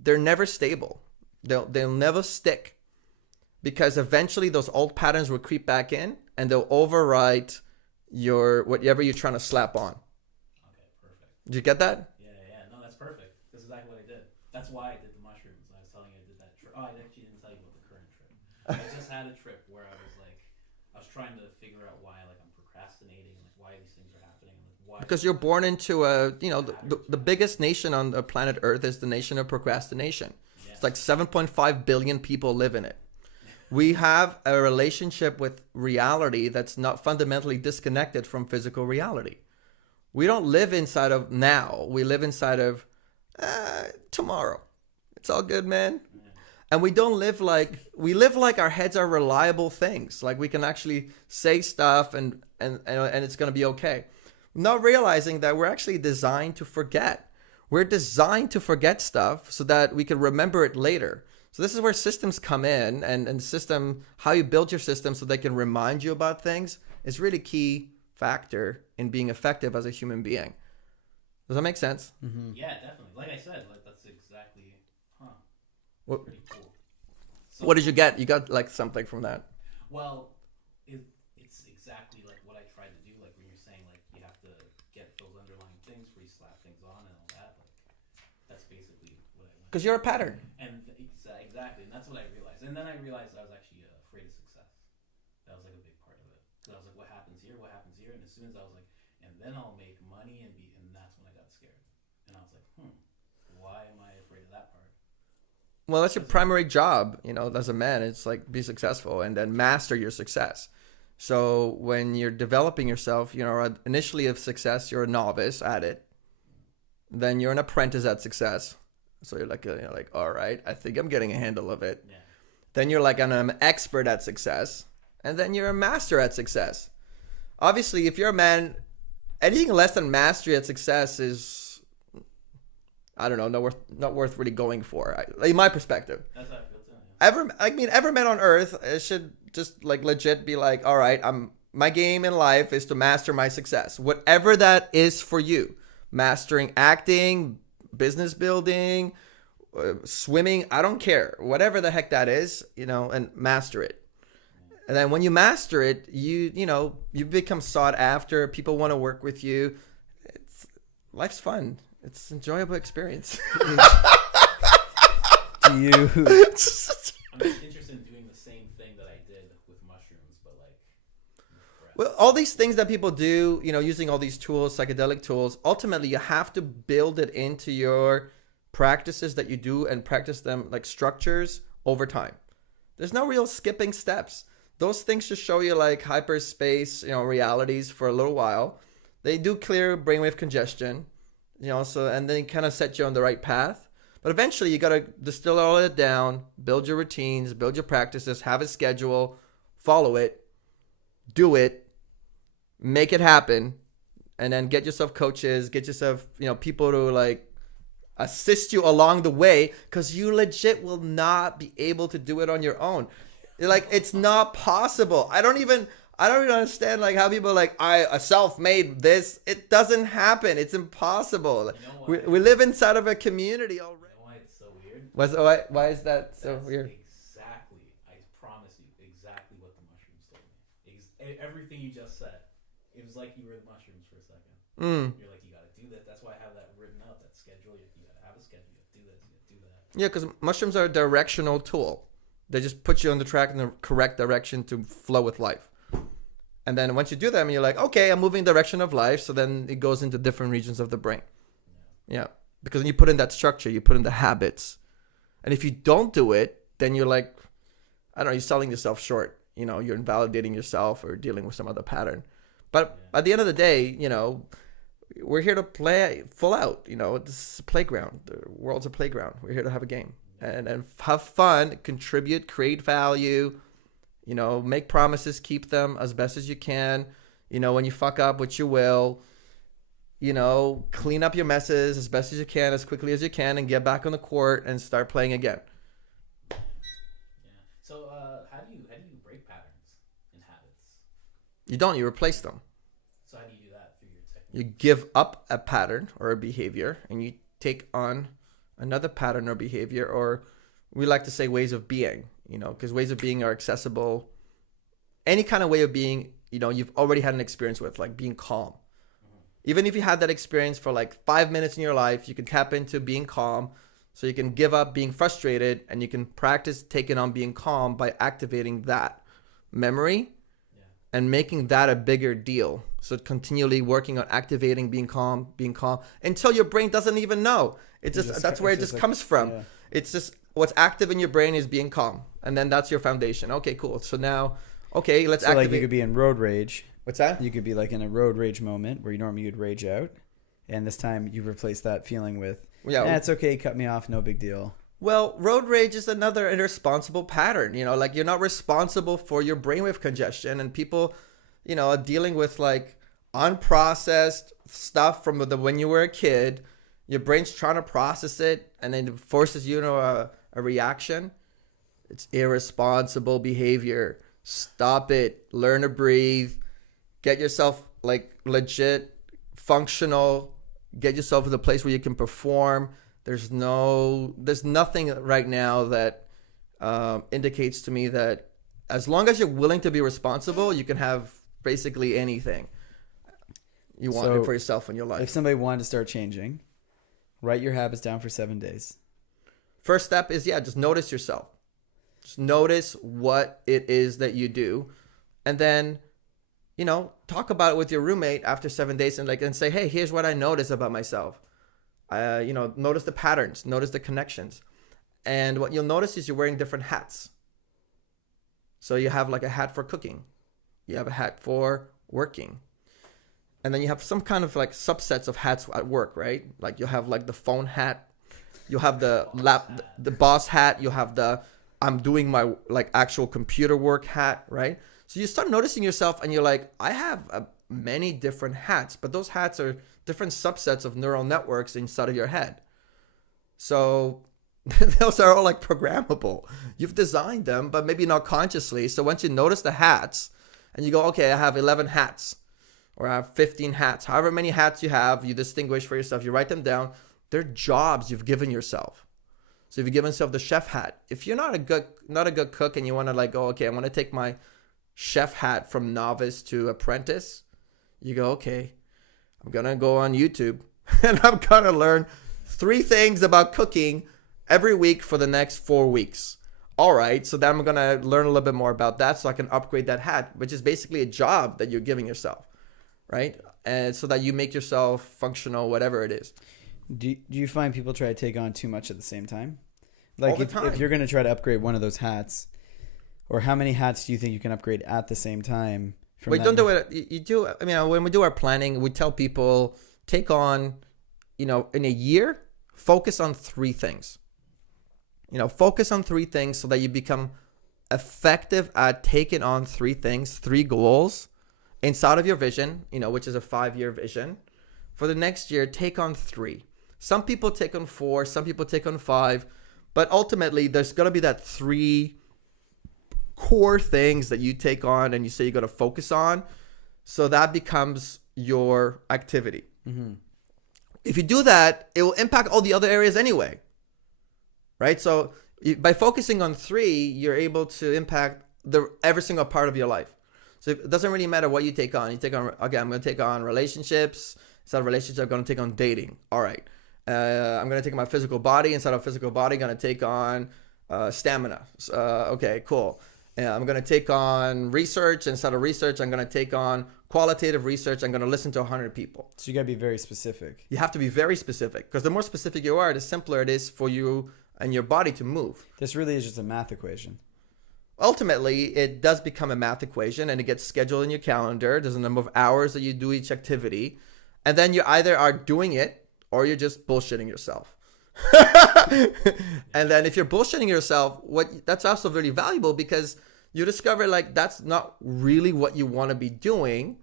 they're never stable. They'll never stick, because eventually those old patterns will creep back in and they'll overwrite your whatever you're trying to slap on. Okay, perfect. Did you get that? Yeah. No, that's perfect. That's exactly what I did. That's why I did the mushrooms. I was telling you I did that trip. Oh, I actually didn't tell you about the current trip. I just had a trip where I was trying to figure out why I'm procrastinating, like why these things are happening, like why. Because you're born into the biggest nation on the planet Earth is the nation of procrastination. Yes. It's like 7.5 billion people live in it. We have a relationship with reality that's not fundamentally disconnected from physical reality. We don't live inside of now. We live inside of tomorrow. It's all good, man. Yeah. And we live like our heads are reliable things. Like we can actually say stuff and it's going to be okay. Not realizing that we're actually designed to forget. We're designed to forget stuff so that we can remember it later. So this is where systems come in, and how you build your system so they can remind you about things is really key factor in being effective as a human being. Does that make sense? Mm-hmm. Yeah, definitely. Like I said, that's exactly, What, pretty cool. So, what did you get? You got like something from that? Well, it's exactly like what I try to do. Like when you're saying like you have to get those underlying things where you slap things on and all that. Like that's basically what I. Because you're a pattern. And exactly, and that's what I realized. And then I realized I was actually afraid of success. That was like a big part of it. So I was like, what happens here? And as soon as I was like, and then I'll make money and that's when I got scared. And I was like, why am I afraid of that part? Well, that's your primary job, as a man. It's like be successful and then master your success. So when you're developing yourself, initially of success, you're a novice at it. Then you're an apprentice at success. So you're like, all right, I think I'm getting a handle of it. Yeah. Then you're like an expert at success. And then you're a master at success. Obviously, if you're a man, anything less than mastery at success is, I don't know, not worth really going for, in my perspective. That's how I feel too. Yeah. Every man on earth should just like legit be like, all right, my game in life is to master my success. Whatever that is for you. Mastering acting, business building, swimming, I don't care. Whatever the heck that is, and master it. And then when you master it, you become sought after. People want to work with you. Life's fun. It's an enjoyable experience. Do you? I'm just interested in doing the same thing that I did with mushrooms, but like. Well, all these things that people do, using all these tools, psychedelic tools, ultimately you have to build it into your practices that you do and practice them like structures over time. There's no real skipping steps. Those things just show you like hyperspace, realities for a little while. They do clear brainwave congestion, and then kind of set you on the right path. But eventually you got to distill all of it down, build your routines, build your practices, have a schedule, follow it, do it, make it happen, and then get yourself coaches, get yourself, people to like assist you along the way, because you legit will not be able to do it on your own. Like, it's not possible. I don't even understand like how people are like I self-made this. It doesn't happen. It's impossible. You know why? We live inside of a community already. You know why it's so weird? Why is that so That's weird? Exactly. I promise you, exactly what the mushrooms told me. Everything you just said. It was like you were the mushrooms for a second. You're like, you got to do that. That's why I have that written out, that schedule. You got to have a schedule. You have to do this. You have to do that. Yeah, because mushrooms are a directional tool. They just put you on the track in the correct direction to flow with life. And then once you do them, you're like, okay, I'm moving direction of life. So then it goes into different regions of the brain. Yeah. Because when you put in that structure, you put in the habits. And if you don't do it, then you're like, I don't know, you're selling yourself short. You know, you're invalidating yourself or dealing with some other pattern. But at the end of the day, you know, we're here to play full out. You know, this is a playground. The world's a playground. We're here to have a game and have fun, contribute, create value. You know, make promises, keep them as best as you can. You know, when you fuck up, which you will, you know, clean up your messes as best as you can, as quickly as you can, and get back on the court and start playing again. Yeah. So, how do you break patterns and habits? You don't. You replace them. So how do you do that through your technique? You give up a pattern or a behavior, and you take on another pattern or behavior, or we like to say ways of being. You know, because ways of being are accessible. Any kind of way of being, you know, you've already had an experience with, like being calm. Even if you had that experience for like 5 minutes in your life, you can tap into being calm. So you can give up being frustrated, and you can practice taking on being calm by activating that memory and making that a bigger deal. So continually working on activating being calm until your brain doesn't even know. That's where it just comes from. Yeah. It's just what's active in your brain is being calm. And then that's your foundation. Okay, cool. So now, okay, let's activate. Like you could be in road rage. What's that? You could be like in a road rage moment where you normally you'd rage out. And this time you replace that feeling with, it's okay, cut me off, no big deal. Well, road rage is another irresponsible pattern. You know, like you're not responsible for your brainwave congestion, and people, you know, are dealing with like unprocessed stuff from when you were a kid. Your brain's trying to process it, and then it forces you into a reaction. It's irresponsible behavior. Stop it. Learn to breathe. Get yourself like legit functional. Get yourself to the place where you can perform. There's nothing right now that indicates to me that as long as you're willing to be responsible, you can have basically anything you want for yourself in your life. If somebody wanted to start changing, write your habits down for 7 days. First step is, just notice yourself. Just notice what it is that you do. And then, you know, talk about it with your roommate after 7 days and say, hey, here's what I noticed about myself. You know, notice the patterns, notice the connections. And what you'll notice is you're wearing different hats. So you have like a hat for cooking. You have a hat for working. And then you have some kind of like subsets of hats at work, right? Like you'll have like the phone hat. You'll have the boss hat. You'll have the I'm doing my like actual computer work hat, right? So you start noticing yourself and you're like, I have many different hats, but those hats are different subsets of neural networks inside of your head. So those are all like programmable. You've designed them, but maybe not consciously. So once you notice the hats and you go, okay, I have 11 hats or I have 15 hats, however many hats you have, you distinguish for yourself, you write them down. They're jobs you've given yourself. So if you give yourself the chef hat, if you're not a good cook and you want to like, oh, okay, I want to take my chef hat from novice to apprentice, you go, okay, I'm going to go on YouTube and I'm going to learn 3 things about cooking every week for the next 4 weeks. All right, so then I'm going to learn a little bit more about that so I can upgrade that hat, which is basically a job that you're giving yourself, right? And so that you make yourself functional, whatever it is. Do you find people try to take on too much at the same time? Like All the time. If you're going to try to upgrade one of those hats, or how many hats do you think you can upgrade at the same time? Wait, don't do it. You do. I mean, when we do our planning, we tell people take on, you know, in a year, focus on 3 things. You know, focus on 3 things so that you become effective at taking on 3 things, 3 goals inside of your vision, you know, which is a 5-year vision. For the next year, take on 3. Some people take on 4, some people take on 5, but ultimately there's going to be that 3 core things that you take on and you say you're going to focus on. So that becomes your activity. Mm-hmm. If you do that, it will impact all the other areas anyway, right? So by focusing on 3, you're able to impact every single part of your life. So it doesn't really matter what you take on. You take on, again, I'm going to take on relationships. Instead of relationships, I'm going to take on dating. All right. I'm going to take on my physical body. Instead of physical body, I'm going to take on stamina. Okay, cool. I'm going to take on research. Instead of research, I'm going to take on qualitative research. I'm going to listen to 100 people. So you got to be very specific. You have to be very specific, because the more specific you are, the simpler it is for you and your body to move. This really is just a math equation. Ultimately, it does become a math equation, and it gets scheduled in your calendar. There's a number of hours that you do each activity. And then you either are doing it or you're just bullshitting yourself. And then if you're bullshitting yourself, that's also really valuable, because you discover like that's not really what you want to be doing.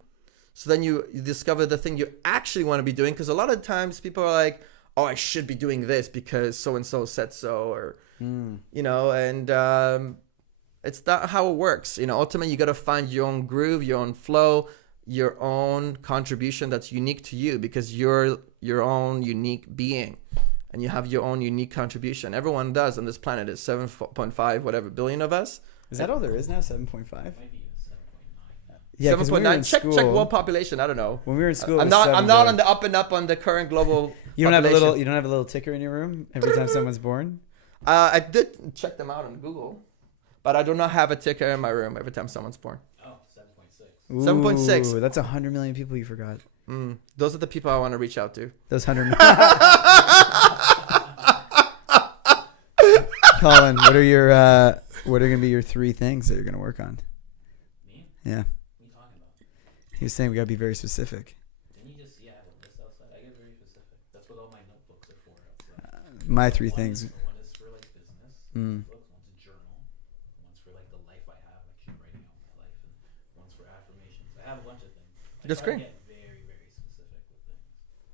So then you discover the thing you actually want to be doing, because a lot of times people are like, oh, I should be doing this because so-and-so said so, or, you know, and it's not how it works. You know, ultimately you got to find your own groove, your own flow, your own contribution that's unique to you, because you're your own unique being and you have your own unique contribution. Everyone does on this planet. Is 7.5 whatever billion of us. Is that all there is now? 7.5? Might be 7.9 now. Yeah, 7.9. Check world population. I don't know. When we were in school, I'm not on the up and up on the current global. You don't population. have a little ticker in your room every time someone's born? I did check them out on Google, but I do not have a ticker in my room every time someone's born. Oh, 7.6. 7.6. Ooh, that's 100 million people you forgot. Those are the people I want to reach out to. Those 100 Colin, what are going to be your 3 things that you're going to work on? Me? Yeah. What are you talking about? He was saying we got to be very specific. Didn't you just have a list outside? I get very specific. That's what all my notebooks are for outside. My 3 things. One is for like business. Books. One's a journal. One's for like the life I have, actually writing out my life, and one's for affirmations. I have a bunch of things. That's great. Get very, very specific with things.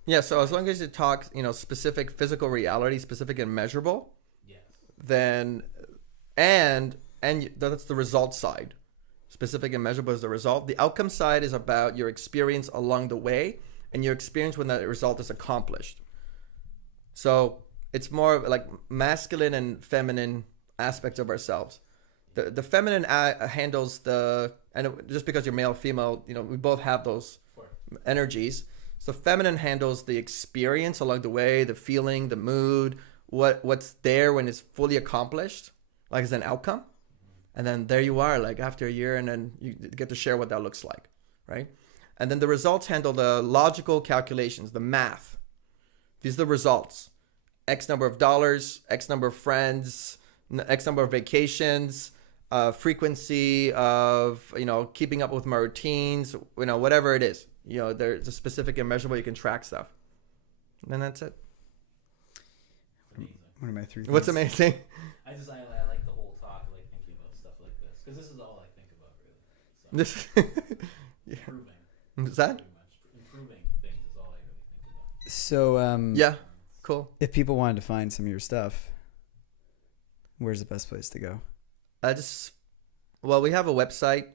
Yeah. So as long as you talk, specific physical reality, specific and measurable, Yes. then and that's the result side. Specific and measurable is the result. The outcome side is about your experience along the way and your experience when that result is accomplished. So it's more like masculine and feminine aspects of ourselves. The feminine handles just because you're male, female, we both have those energies. So feminine handles the experience along the way, the feeling, the mood, what's there when it's fully accomplished, like as an outcome. And then there you are, like after a year, and then you get to share what that looks like, right? And then the results handle the logical calculations, the math. These are the results. X number of dollars, X number of friends, X number of vacations, frequency of, keeping up with my routines, whatever it is. There's a specific and measurable, you can track stuff. And then that's it. Amazing. What are my 3 things? What's amazing? I like the whole talk. I like thinking about stuff like this, because this is all I think about, really. So, improving. Is that? Pretty much. Improving things is all I really think about. So, Yeah. Cool. if people wanted to find some of your stuff, where's the best place to go? We have a website,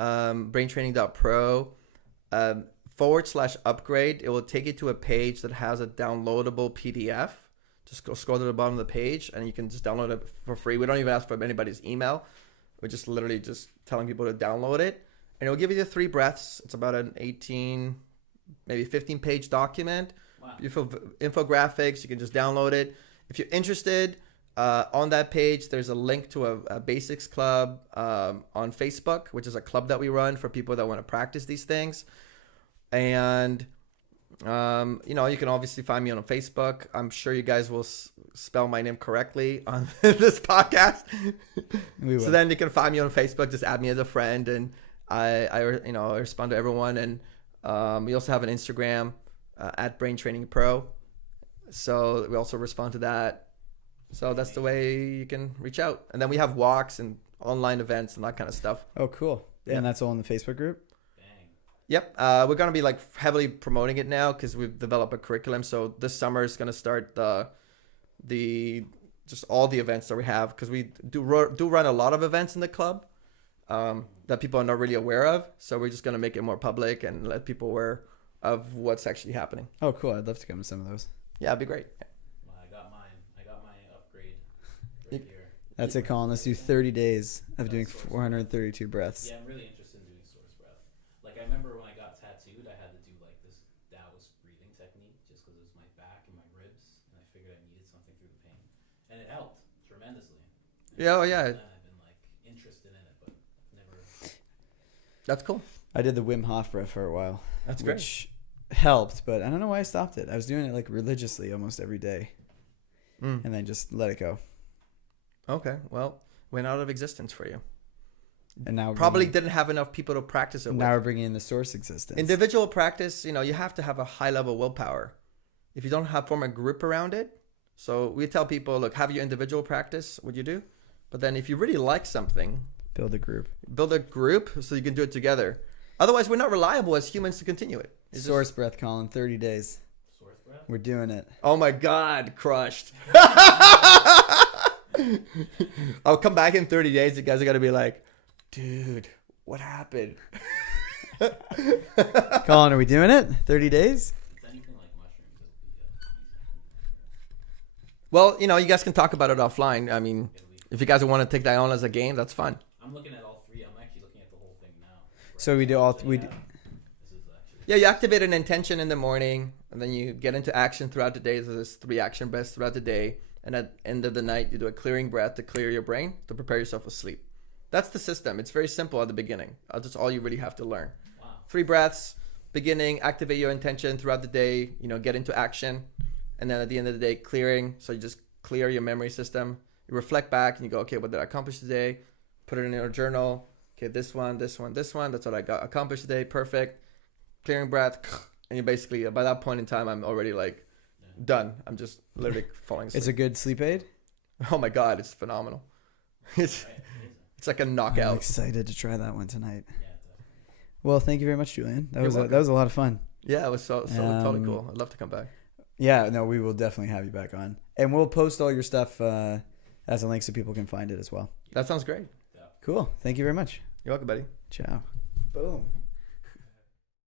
braintraining.pro, /upgrade. It will take you to a page that has a downloadable PDF. Just go scroll to the bottom of the page and you can just download it for free. We don't even ask for anybody's email. We're just literally just telling people to download it. And it'll give you the 3 breaths. It's about an 18, maybe 15-page document. Wow. Beautiful infographics. You can just download it. If you're interested, on that page, there's a link to a basics club on Facebook, which is a club that we run for people that want to practice these things. And, you can obviously find me on Facebook. I'm sure you guys will spell my name correctly on this podcast. We will. So then you can find me on Facebook. Just add me as a friend, and I respond to everyone. And we also have an Instagram at Brain Training Pro. So we also respond to that. So that's the way you can reach out. And then we have walks and online events and that kind of stuff. Oh, cool. Yeah. And that's all in the Facebook group? Dang. Yep. We're going to be heavily promoting it now because we've developed a curriculum. So this summer is going to start the just all the events that we have, because we do run a lot of events in the club that people are not really aware of. So we're just going to make it more public and let people aware of what's actually happening. Oh, cool. I'd love to come to some of those. Yeah, it'd be great. Well, I got mine. I got my upgrade right here. That's it, Colin. Let's do 30 days of doing 432 breaths. Yeah, I'm really interested in doing source breath. Like, I remember when I got tattooed, I had to do like this Taoist breathing technique just because it was my back and my ribs, and I figured I needed something through the pain, and it helped tremendously. And Yeah, oh, yeah. since then I've been like interested in it, but never. That's cool. I did the Wim Hof breath for a while. That's great. Which helped, but I don't know why I stopped it. I was doing it like religiously almost every day, and then just let it go. Okay, well, went out of existence for you. And now Probably didn't have enough people to practice it with. now we're bringing in the source existence. Individual practice, you have to have a high level willpower. If you don't form a group around it, so we tell people, look, have your individual practice, what you do, but then if you really like something, Build a group. build a group so you can do it together. Otherwise, we're not reliable as humans to continue it. It's Source breath, Colin. 30 days. Source breath? We're doing it. Oh my God, crushed. I'll come back in 30 days. You guys are going to be like, dude, what happened? Colin, are we doing it? 30 days? It's anything like mushrooms. Well, you guys can talk about it offline. I mean, if you guys want to take that on as a game, that's fun. I'm looking at all three. I'm actually looking at the whole thing now. So we do all. This is actually. Yeah, you activate an intention in the morning, and then you get into action throughout the day. So there's 3 action breaths throughout the day. And at the end of the night, you do a clearing breath to clear your brain to prepare yourself for sleep. That's the system. It's very simple at the beginning. That's all you really have to learn. Wow. 3 breaths, beginning, activate your intention throughout the day, get into action. And then at the end of the day, clearing. So you just clear your memory system. You reflect back and you go, okay, what did I accomplish today? Put it in your journal. Okay, this one. That's what I got accomplished today. Perfect. Clearing breath. And you basically, by that point in time, I'm already like done. I'm just literally falling asleep. It's a good sleep aid. Oh my God, it's phenomenal. It's like a knockout. I'm excited to try that one tonight. Yeah, definitely. Well, thank you very much, Julian. That You're was welcome. that was a lot of fun. Yeah, it was so totally cool. I'd love to come back. Yeah, no, we will definitely have you back on, and we'll post all your stuff as a link so people can find it as well. That sounds great. Cool. Thank you very much. You're welcome, buddy. Ciao. Boom.